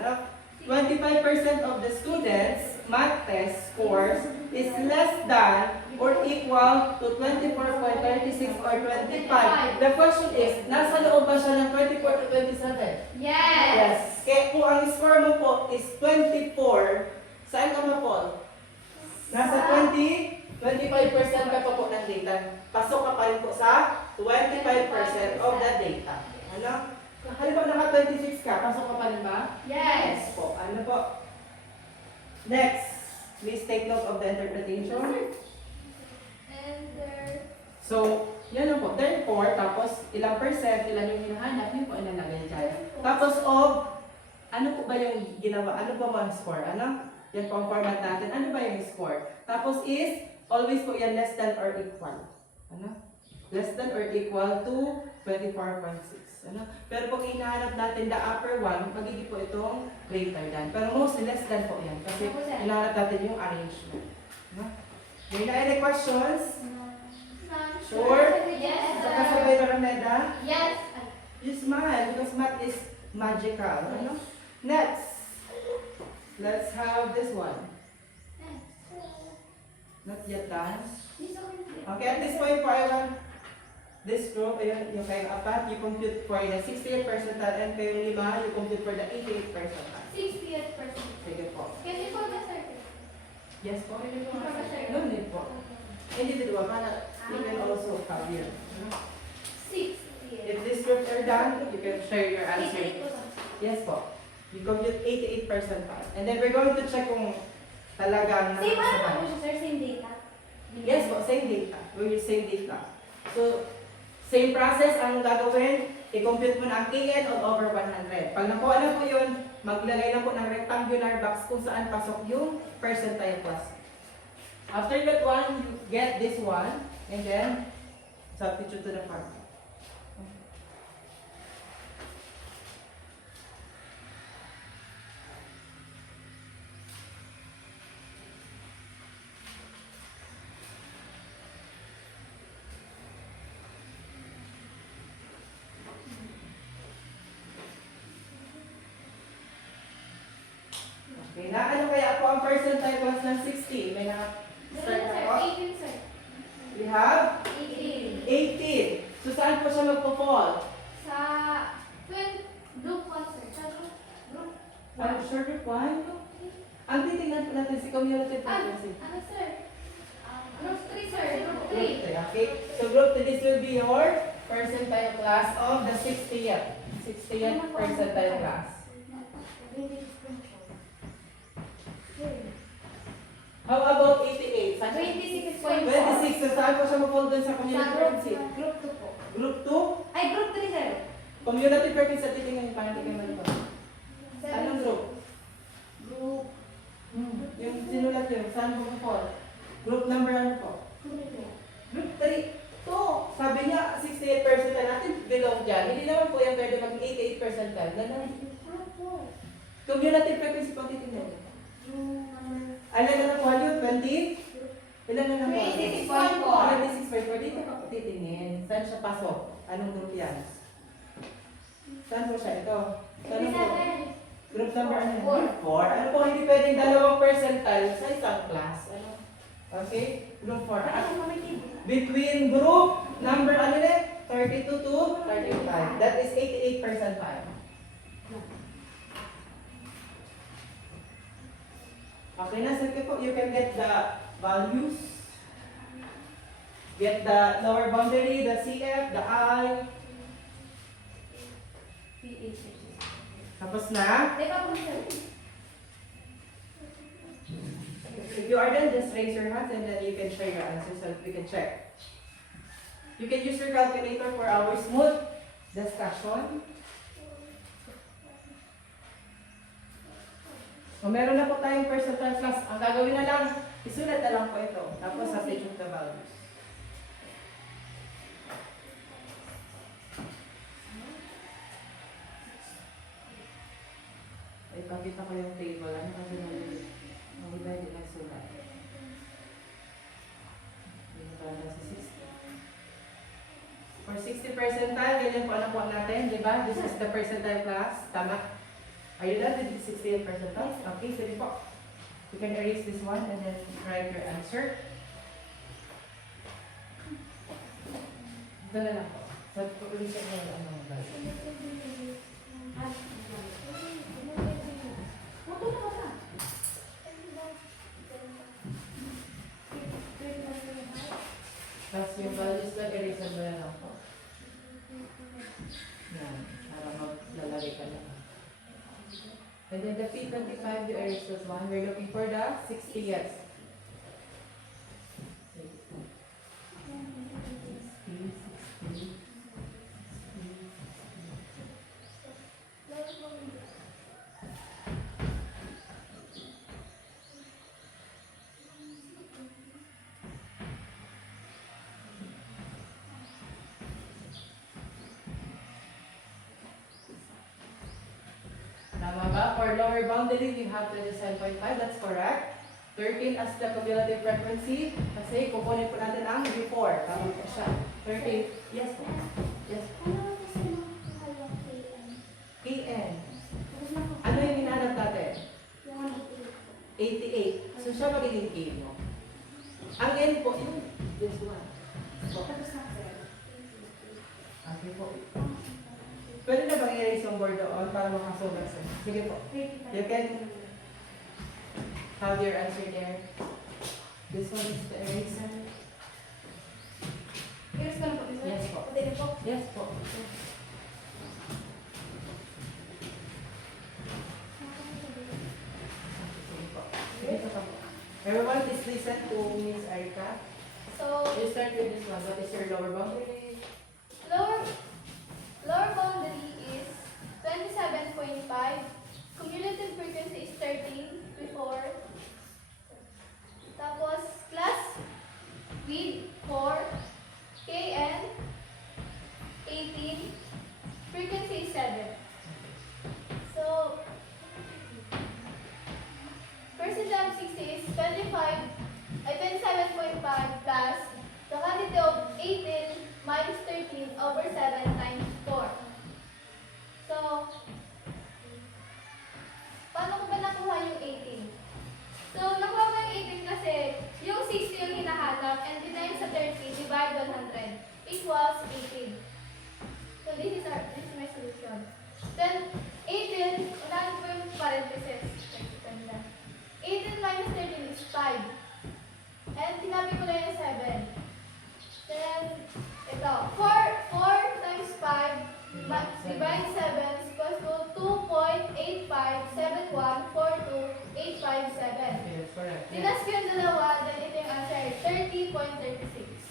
25% of the students' math test scores is less than or equal to 24.36 or 25. The question is, nasa loob ba siya ng 24 to 27? Yes. Kaya kung ang score mo po is 24, saan ka ma-fall? Nasa 20, 25% ka pa po ng data. Pasok ka pa rin po sa 25% of the data. Ano? Halimbawa naka 26 ka, pasok ka pa rin ba? Yes. Po. Ano po? Next, please take note of the interpretation. And there. So, yan lang po. Therefore, tapos ilang percent, ilan yung hinahanap, yun po ilalagay dyan. Tapos of, ano po ba yung ginawa? Ano ba ang score? Ano? Yan po ang format natin. Ano ba yung score? Tapos is, always po yan less than or equal. Ano? Less than or equal to 24.6. Ano? Pero pag hinahanap natin the upper one, magiging po itong greater than. Pero mostly less than po yan. Kasi hinahanap natin yung arrangement. Ano? May na any questions? Sure? Yes. Kasabay ba Rameda? Yes. You smile because math is magical. Ano? Next, let's have this one. Not yet done. Okay, at this point po, I want this group, ayun, yung kayong apat, you compute for the 68th percentile and kayong lima, you compute for the 88th percentile. 68%. Sige po. Can you call the circle? Yes po. Okay. No need po. Individual, para you can also come here. 68. If these groups are done, you can share your answer. 88%. Yes po. You compute 88 percentile. And then we're going to check kung talagang Same ano nakasabay. po siya, sir? Same data? Yes po, same data. We use same data. So, same process ang gagawin, i-compute mo na ang KN all over 100. Pag nakuha na po yun, maglagay na po ng rectangular box kung saan pasok yung percentile class. After that one, you get this one, and then substitute to the formula. Okay, na ano kaya po ang percentile class ng 60? May na-start na po? 18, sir. We have 18. 18. So saan po siya magpo-fall? Sa group 1, sir. Sa group Ano, shorter one? Ang titignan po natin si cumulative frequency. Ano, sir? Group 3, sir. Group Group 3. 3, okay? So group 3, this will be your percentile class of the 60th percentile class. How about 88? Saan siya? 26.4. 26. So saan ko siya ma-fold dun sa community Sa group, frequency? group 2 po. Group 2? Ay, group 3, sir. Community frequency sa titingnan yung parang tingin mo dito. Anong group? Group. Yung sinulat yun, saan mo ma-fold? Group number ano po? Group 3. Sabi niya, 68 percentile natin belong dyan. Hindi naman po yan pwede mag 88 percentile. Ganun. Cumulative frequency po titingnan. Alam na nakuha niyo? 20? Ilan na nakuha? 26.4. 26.4. Dito ka po titingin. Saan siya pasok? Anong group yan? Saan po siya? Ito. Saan po? Group number ano? Group 4. Ano po hindi pwedeng dalawang percentile sa isang class? Ano? Okay? Group 4. Between group number ano na? 32 to 35. That is 88 percentile. Okay na, sige po. You can get the values. Get the lower boundary, the CF, the I. Tapos na. If you are done, just raise your hands and then you can share your answers so that we can check. You can use your calculator for our smooth discussion. So, meron na po tayong percentile class. Ang gagawin na lang, isulat na lang po ito. Tapos, substitute the values. Ay, pakita ko yung table. Ano kasi nang iba hindi nagsulat. Dito para sa 60. For 60 percentile, ganyan po ano po natin, di ba? This is the percentile class. Tama? Are you done with the 68 percentile? Okay, sige po. You can erase this one and then write your answer. Ito na lang po. So, ulitin mo yung ano value. Tapos yung values na erase mo na lang po. Yan, para maglalagay ka na. And then the P25, you erase this one. We're looking for the 60, yes. 60. Tama ba? For lower boundary, we have 27.5. That's correct. 13 as the cumulative frequency. Kasi kukunin po natin ang before. Tama po siya. 13. Yes po. Yes po. KN. Ano yung hinanap natin? 88. So siya magiging K mo. Ang N po, yung this one. So, okay po. Pwede na bang i-erase yung board doon para makasulat sa? Sige po. You can have your answer there. This one is the eraser. Here's ka na po, sir. Yes po. Pwede na po. Yes po. Sige po. Sige po po. Everyone, please listen to Miss Erica. So, You start with this one. What is your lower boundary? lower boundary is 27.5. Cumulative frequency is 13 before. Tapos, class with 4. KN 18. Frequency is 7. So, percentile of 60 is 27.5 plus the quantity of 18 minus 13 over 7 times 4. So, paano ko ba nakuha yung 18? So, nakuha ko yung 18 kasi yung 60 yung hinahanap and dinayin sa 30 divide 100 equals 18. So, this is my solution. Then, 18, unahin ko yung parentheses. 18 minus 13 is 5. And sinabi ko lang yung Okay, that's correct. Yeah. Tinas ko yung dalawa, then ito yung answer, 30.36.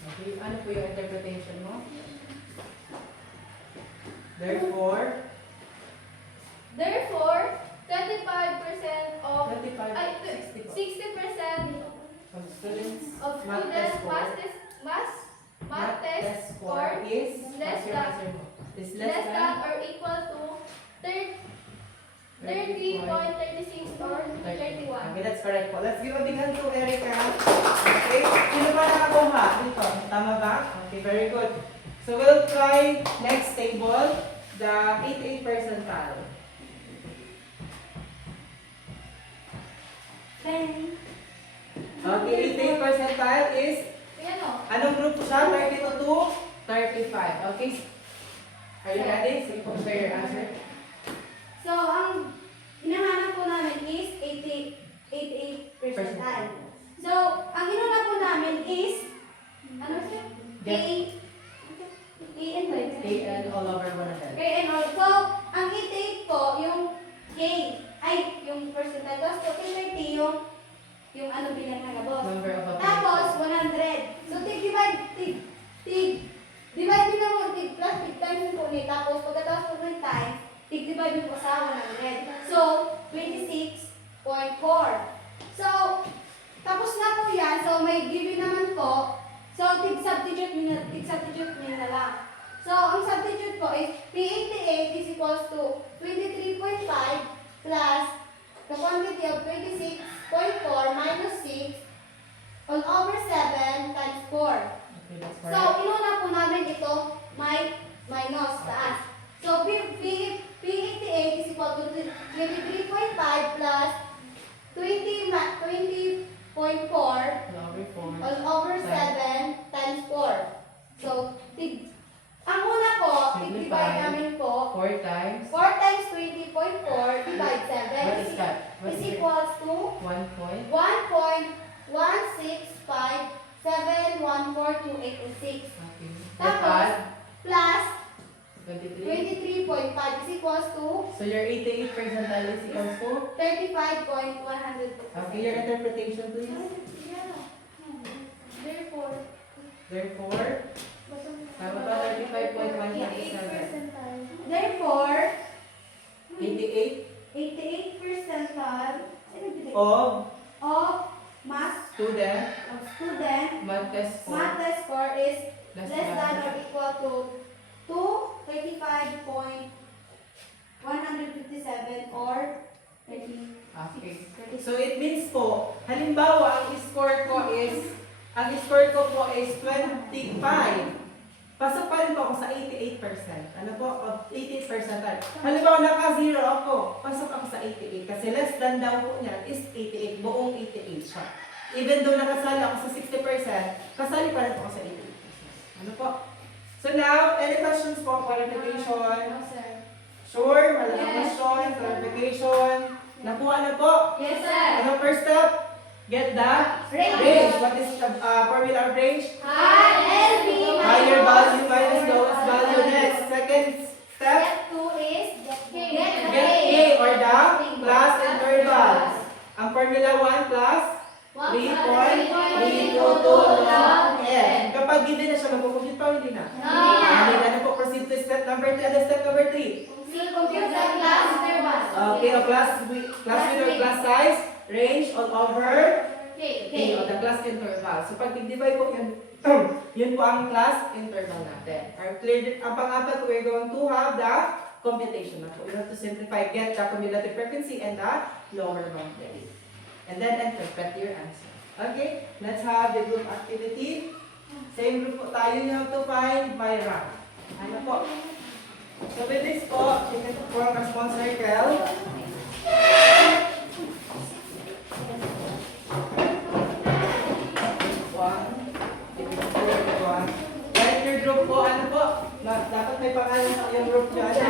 Okay, ano po yung interpretation mo? Therefore, Therefore, 25% of 25, ay, 60 po. 60% Of students, of math students test score, math test score is, less what's your than- answer mo? Is less than or equal to 30.36 or 31. Okay, that's correct po. Let's give a big hand to Erica. Okay, sino pa nakakuha? Dito, tama ba? Okay, very good. So we'll try next table, the 88 percentile. Okay, 88 percentile is, Ayan o. anong group siya? 32 to 35. Okay, are you ready? So you can share your answer. So, ang hinahanap po namin is 88 percentile. So, ang hinanap po namin is, ano siya? KN ba yun? KN all over 100. KN all. So, ang 88 po, yung K, ay, yung percentile. Tapos, 30 yung ano bilang na boss. Number of Tapos, 100. So, divide din mo, plus, times po ni. Tapos, pagkatapos po ng time, divide mo po sa 100. So, 26.4. So, tapos na po yan. So, may given naman po. So, substitute mo na lang. So, ang substitute po is P88 is equals to 23.5 plus the quantity of 26.4 minus 6 all over 7 times 4. Okay, that's So, correct. inuna po namin ito may minus taas. So, P88 is equal to 23.5 plus 20.4 Number 4. all over 7 times 4. So, ang una po, divide namin po, 4 times. 4 times 20.4 divide 7 What is that? What is is it? equals to 1 point. 1.165714286 Okay. Tapos, plus 23. 23.5 is equals to So your 88 percentile is equals to? 35.100. Okay, your interpretation please. Therefore, Therefore, tama ba 35.157? Therefore, 88 88 percentile of of mass student of student math test score math test score is less less than than. or equal to 35.157 or 30. Okay. So it means po, halimbawa ang score ko is 25. Pasok pa rin po ako sa 88%. Ano po? Of 88 percentile. Halimbawa naka-0 ako, pasok ako sa 88. Kasi less than daw po niya is 88. Buong 88 siya. Even though nakasali ako sa 60%, kasali pa rin po ako sa 88%. Ano po? So now, any questions po? Clarification? no sir. Sure? Wala na Yes. question? Clarification? Nakuha na po? Yes sir. Ano first step? Get the range. What is the formula of range? LB Higher value minus lowest value. Next, second step, Step 2 is get A or the class intervals. Ang formula 1 plus 3.322 log n. Kapag given na siya, magkukumpute pa o hindi na? Hindi na. Ano po, proceed to step number 2 and then step number 3. compute the class intervals. Okay, o class width or class size, range all over A o the class interval. So pag divide po yun, yun po ang class interval natin. Ang pang-apat, we're going to have the computation na po. You have to simplify, get the cumulative frequency and the lower boundary. And then interpret your answer. Okay, let's have the group activity. Same group po tayo. You have to find by rank. Ano po? So with this po, you can form a small circle. Kahit your group po, ano po? Dapat may pangalan sa yung group nyo. Ano?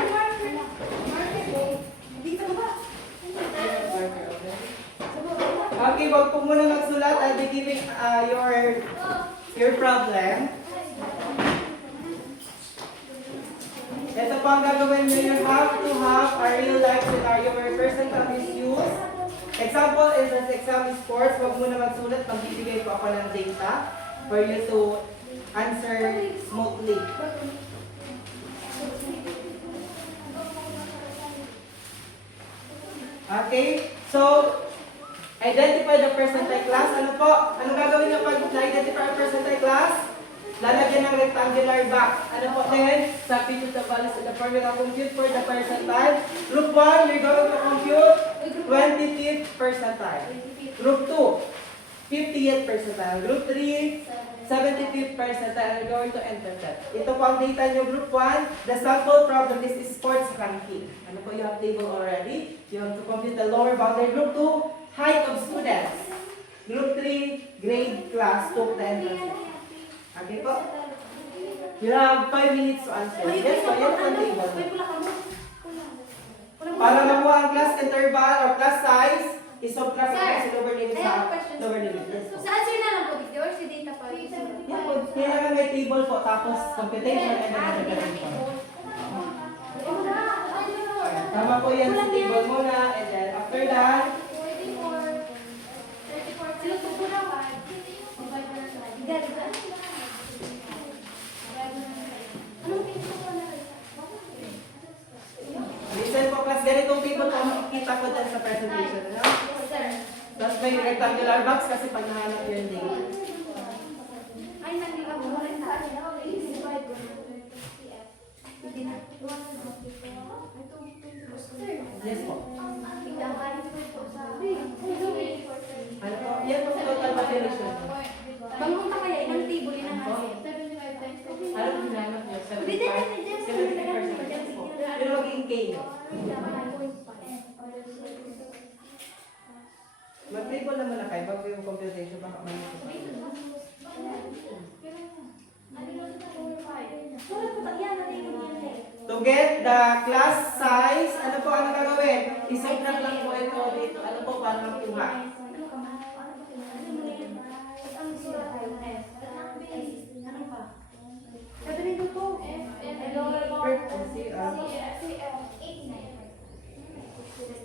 Dito ba? Okay, wag po muna magsulat. I'll be giving your problem. Ito po ang gagawin nyo. You have to have a real life scenario where person is used Example is this exam is sports. Huwag mo na magsulat. Magbibigay ko ako ng data for you to answer smoothly. Okay? So, identify the percentile class. Ano po? Anong gagawin niyo pag na-identify ang percentile class? Lalagyan ng rectangular box. Ano po din? Substitute the values in the formula. Compute for the percentile. Group 1, you're going to compute 25th percentile. Group 2, 50th percentile. Group 3, 75th percentile. You're going to enter that. Ito po ang data nyo. Group 1, the sample problem is sports ranking. Ano po, you have table already. You have to compute the lower boundary. Group 2, height of students. Group 3, grade class took the entrance. Okay po? You have 5 minutes to answer. Yes po, yan po ang table. Para makuha ang class interval or class size, isubtract natin si lower limit sa lower limit. Yes po. Sa answer na lang po, dito, or si data pa? Yan po, kailangan may table po, tapos computation and then interpretation. Tama po yan sa table muna, and then after that, listen po class, ganitong table po makikita ko dyan sa presentation. No? Tapos may rectangular box kasi pag nahanap yung data. Ay, nandito ako. Yes po. Ano po? Yan po sa total population. Pangmunta kaya, ilang table yun ang hasil? Ano po hinanap niyo? Dito, 75% po. Pero magiging K nyo. Mag-table naman na kayo bago yung computation baka may ito pa. To get the class size, ano po ang gagawin? Isubtract lang po ito dito. Ano po para makuha?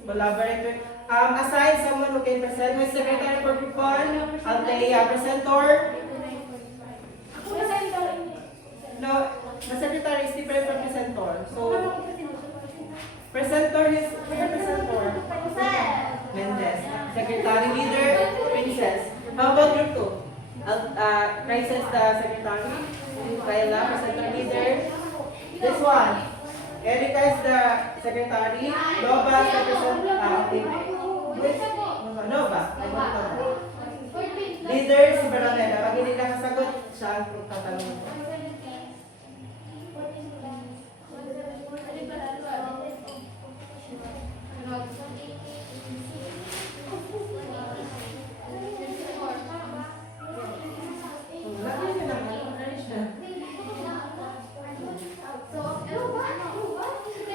Collaborate with, assign someone who can present. With secretary for group 1, Althea, presenter. No, the secretary is different from presenter. So, presenter is presenter. Mendez. Secretary leader, Princess. How about group 2? Princess the secretary. Kayla, presenter leader. This one. Erika is the secretary. Nova is the presenter. Nova. Leader si Veronella. Pag hindi nakasagot, siya ang tatanong.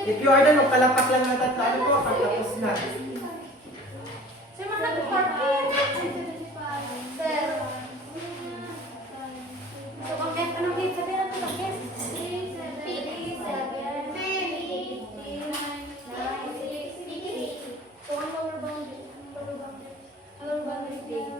If you are done, magpalapak lang ng tatlo. Ano po? Pagtapos na. Sir, mag-parking. Sir. So, bakit? Anong grade? Sabi na ito, bakit? So, ang lower boundary. Lower boundary grade.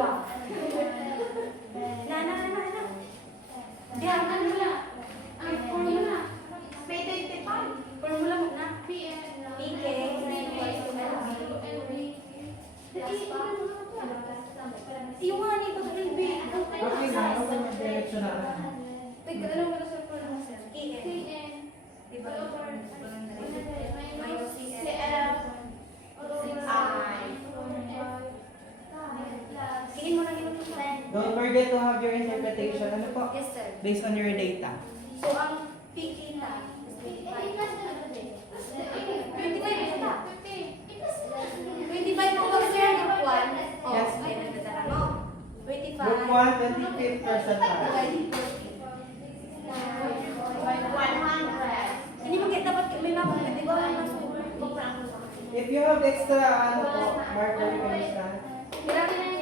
ba? Na. Diyan, ano na? Ang formula. P25. Formula mo na. PK equals to LB. Yung nga nito sa LB. Okay na, okay na direction na. Teka, ano mo sa formula mo, sir? KN. Diba? Minus CL. Tingin mo na yung Don't forget to have your interpretation. Ano po? Yes, sir. Based on your data. So, ang PK na is 25. 25 na. 25 po ba, sir? Group 1? Oh, Yes. ay, nagdadala mo. 25. Group 1, 25th percentile. Hindi mo kaya dapat may makulit, di ba? If you have extra, ano po, marker, you can use that. Kailangan na yun.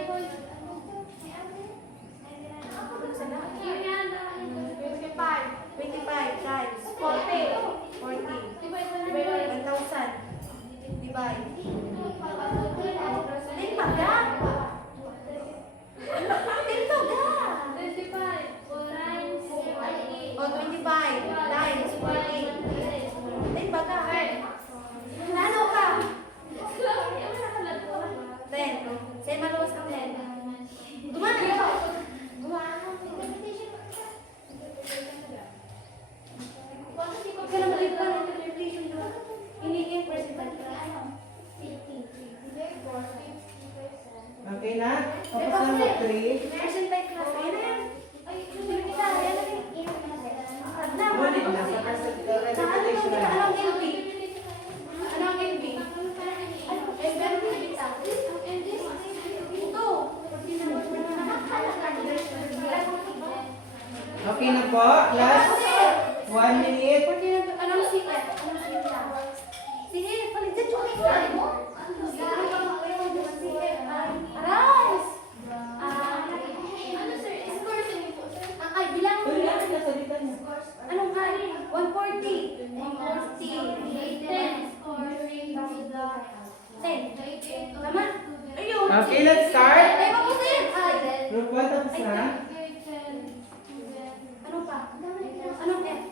25 times 40. 1,000. Divide. Din paga. Din paga. O, 25 times 40. Din paga. Ano ka? 10. Say maluwas ang 10. Gumana. Huwag ka na maliit lang ng interpretation doon. Hindi yung percentage. Okay na? Tapos na mo 3. Percentage class. Ayun na yan. Ngunit na sa interpretation na. Anong LB? Anong LB? Ito. Okay na po. Last 1 minute. Anong CF? Sige, palitan yung exam mo. Arise! Ay, bilang mo. Uy, ano na sa dita niya? Anong hari? 140. 10. Tama? Ayun. Okay, let's start. Ay, mabusin. Ay. Group 1 tapos na. Ano pa? Anong F?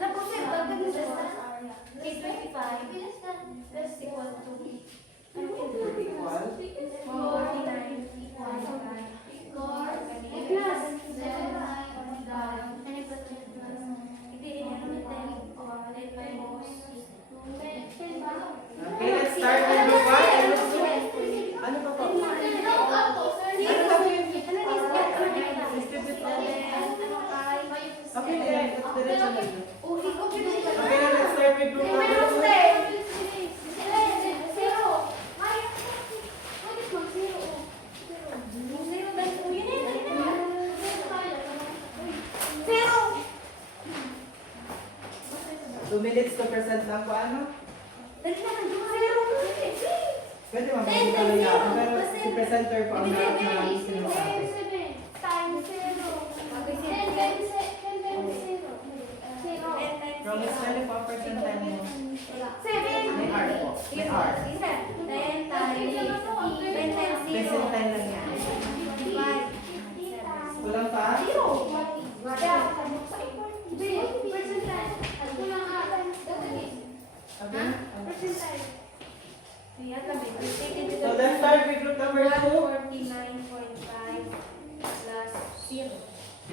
Nabusin. Dagdag mo sa 825. Plus equal to. Equal. 49. Plus. Okay, let's start with group 1 and group 2. Ano pa po? Okay, diretso na. Okay na, let's start with group 1. Two minutes to present lang po ano? Pwede mabalik ka lang yan. Pero si presenter po ang sinasabi. Promise na po ang percentile mo. May R po. May R. Percentile lang yan. Kulang pa? Sabi? So let's start with group number 2. 49.5 plus 0.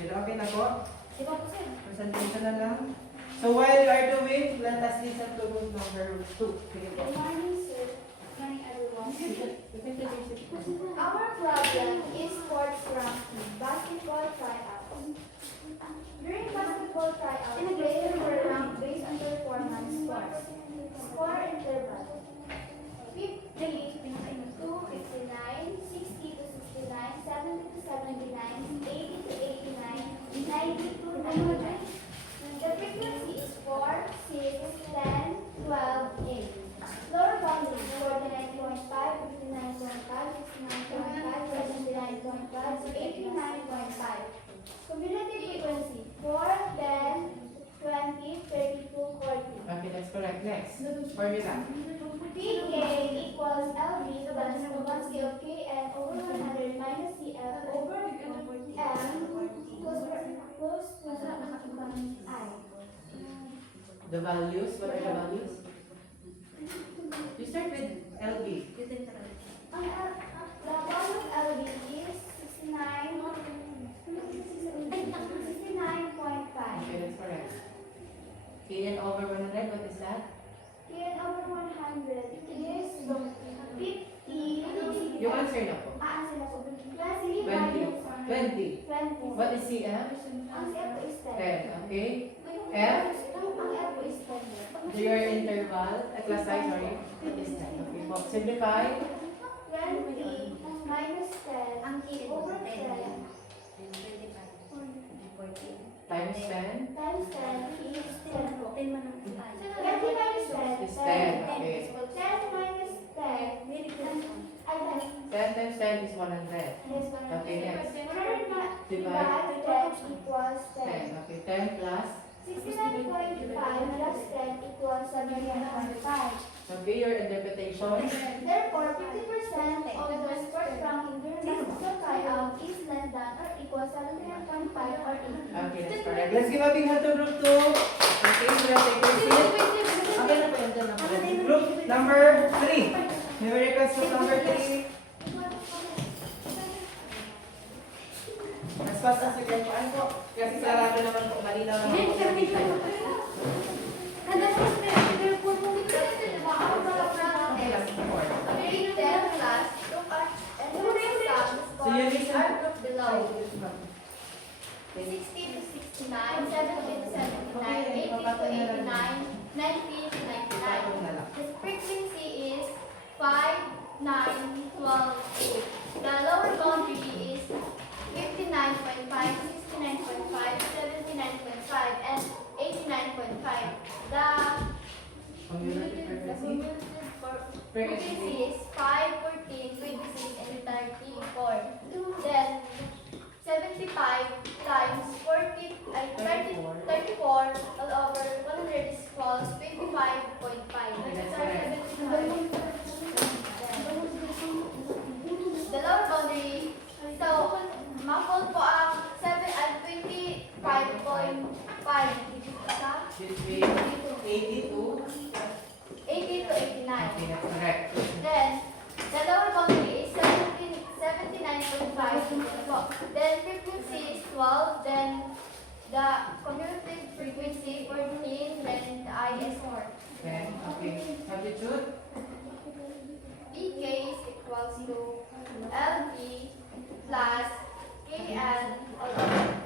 Okay na po? Diba po, sir? Presentation na lang. So while you are doing, let us listen to group number 2. Sige po. Good morning, sir. Good morning, everyone. You can take your seat. Our problem is sports ranking, basketball tryouts. During basketball tryouts, players were ranked based on performance scores. Score interval 50 to 59, 60 to 69, 70 to 79, 80 to 89, 90 to 99. The frequency is 4, 6, 10, 12, 8. Lower boundary 49.5, 59.5, 69.5, 79.5, 89.5. Cumulative frequency 4, 10, 20, 32, 40. Okay, that's correct. Next. Formula. PK equals LB plus equals to I. The values, what are the values? You start with LB. The value of LB is 69.5. Okay, that's correct. Kn over 100, what is that? Kn over 100 is 50. Yung answer na po. Answer na po. Plus 20. 20. What is CM? Ang F is 10, 10. okay? F, Ang F is 10. your interval, class size, sorry, is 10. Okay po. Simplify. 20 minus 10 over 10 Times 10 times 10 is 10 po. 10 man ang 20 minus 10 is 10. Okay. 10 minus 10 ay 10 times 10 is 100. yes, Okay, next. Divide 10 equals 10. 10. Okay, 10 plus. 69.5 plus 10 equals 79.5. Okay, your interpretation. Therefore, 50% of the square franc international tryout is less than or equals 79.5 or 80. Okay, that's correct. Let's give a big hand to group 2. Okay, so let's take your seat. Okay na po yun dyan na po. Group number 3. May request group number 3. As fast as you can po. Ano po? Kasi sarado naman po. Malinaw naman po. Okay, last four. So you listen. 60 to 69, 70 to 79, 80 to 89, 90 to 99. The frequency is 5, 9, 12, 8. The lower boundary is 59.5, 69.5, 79.5, and 89.5. The Cumulative frequency. frequency is 5, 14, 26, and 34. Then 75 times 40, 34 all over 100 is equals 25.5. That's correct. The lower boundary, so ma-fold po ang 7 at 25.5 sa Between 80 to 80 to 89. Okay, that's correct. Then, the lower boundary is 79.5. Then, frequency is 12. Then, the cumulative frequency 14. Then, the I is 4. Okay, okay. Substitute. PK is equals to LP plus KL all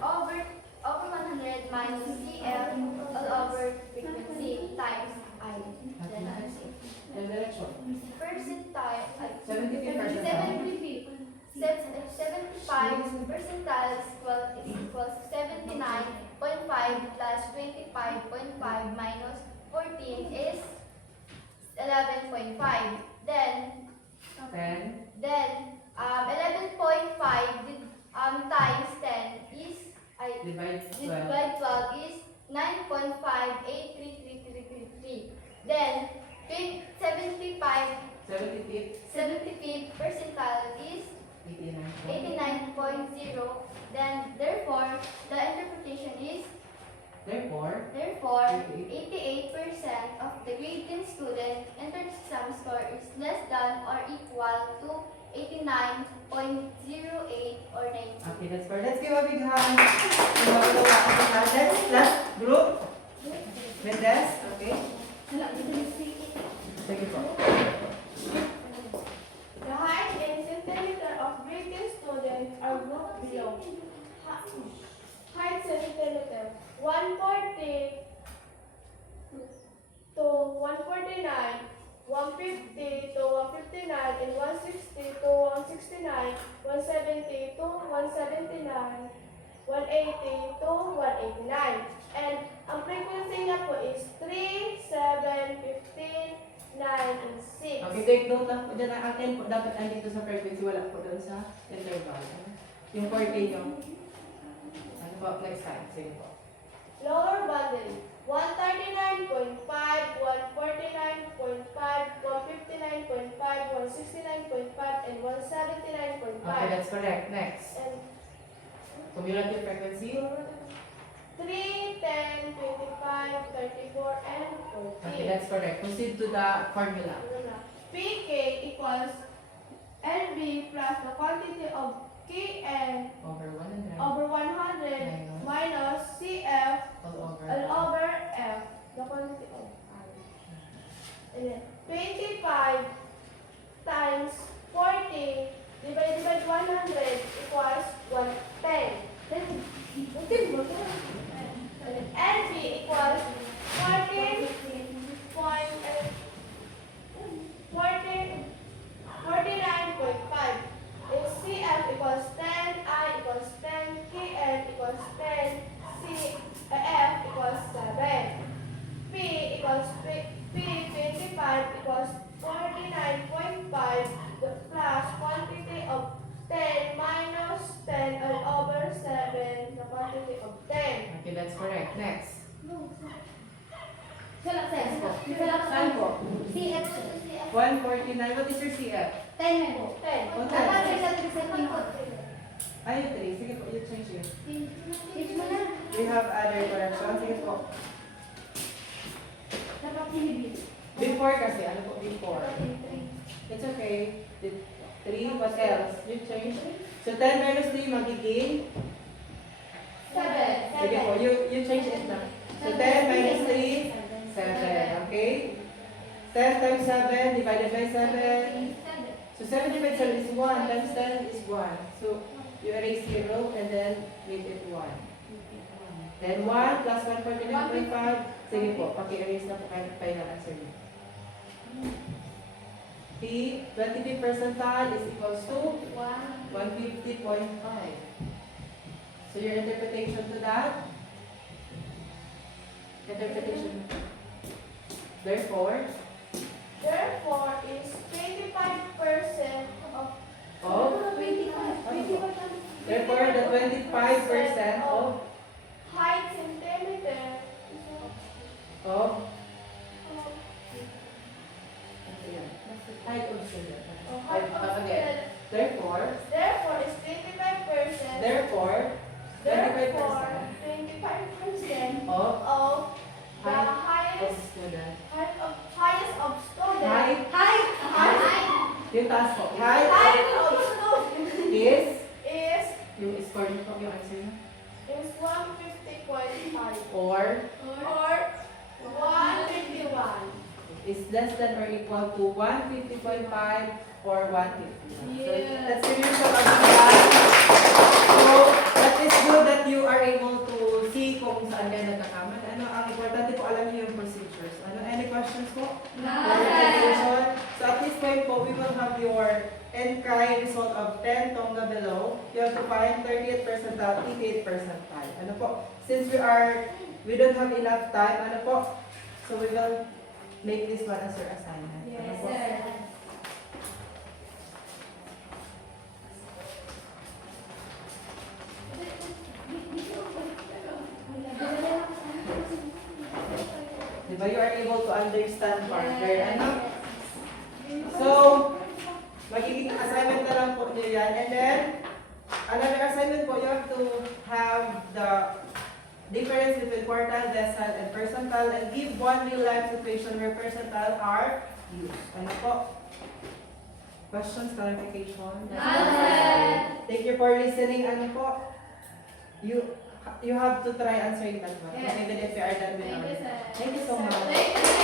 over 100 minus CL all over frequency times I. Then, The direction. percentile, 75 percentile. 75 percentiles equals 79.5 plus 25.5 minus 14 is 11.5. Then 11.5 times 10 is Divide 12. divide 12 is 9.5833333. Then 75 75th percentile is 89. 89.0. Then therefore the interpretation is Therefore, 88% of the grade 10 student entered exam score is less than or equal to 89.08 or 90. okay, that's correct. Let's give a big hand. Let's last group. Mendes, okay. Thank you po. The height in centimeter of grade 10 students are grouped below. Height centimeter 140 to 149, 150 to 159, and 160 to 169, 170 to 179, 180 to 189. And ang frequency niya po is 3, 7, 15, 9, and 6. Okay, take note lang po dyan. Ang akin po dapat andito sa frequency, wala po doon sa interval. Yung 40 yung, ano po, next time. Sige po. Lower boundary 139.5, 149.5, 159.5, 169.5, and 179.5. Okay, that's correct. Next. And Cumulative frequency. 3, 10, 25, 34, and 40. Okay, that's correct. Proceed to the formula. Pk equals NB plus the quantity of Kn Over 100. over 100 minus Cf All over. all over F, the quantity of R. And then 25 times 40 divided by 100 equals 110. And then NB equals 49.5. If CF equals 10, I equals 10, KN equals 10, F equals 7. P equals P 25 equals 49.5 plus quantity of 10 minus 10 all over 7 the quantity of 10. Okay, that's correct. Next. Sala, Saan po? CF. 149. What is your CF? 10 na po. 10. Okay. Dapat sa tigsa po. Ay, 3. Sige po, you change it. Change mo na. We have other correction. Sige po. Dapat sinibig. Before kasi, ano po before? It's okay. 3, what else? You change. So 10 minus 3 magiging? 7. Sige po, you change it na. So 10 minus 3, 7. Okay? 10 times 7 divided by 7. So 7 divided by 7 is 1 times 10 is 1. So you erase 0 and then make it 1. Then 1 plus 149.5. Sige po, paki-erase na po kahit final answer niyo. P, 25 percentile is equals to 150.5. So your interpretation to that? Interpretation. Therefore is 25% of therefore the 25% of height centimeter of height of student. Again. Therefore is 25%. Therefore 25% 25% of of the height of highest student. highest of student. Height. Yung taas po. Height Height of student is is yung score niyo po yung answer niyo. 150.5 Or or 151. is less than or equal to 150.5 or 150. So Yeah. that's the usual of that. So that is good that you are able to see kung saan kayo nagkakamali. Ano ang importante po alam niyo yung procedures. Any questions po? Clarification? So at this point po, we will have your NCAI result of 10 Tonga below. You have to find 38 percentile, 88 percentile. Ano po? Since we don't have enough time, ano po? So we will make this one as your assignment. Ano po? Diba you are able to understand further? Ano? So, magiging assignment na lang po nyo yan. And then, another assignment po, you have to have the difference between quartile, decile, and percentile and give one real-life situation where percentile are used. Ano po? Questions, clarification? Thank you for listening. Ano po? You have to try answering that one. Yes. Even if you are done with Thank you, ours. sir. Thank you so much. Thank you.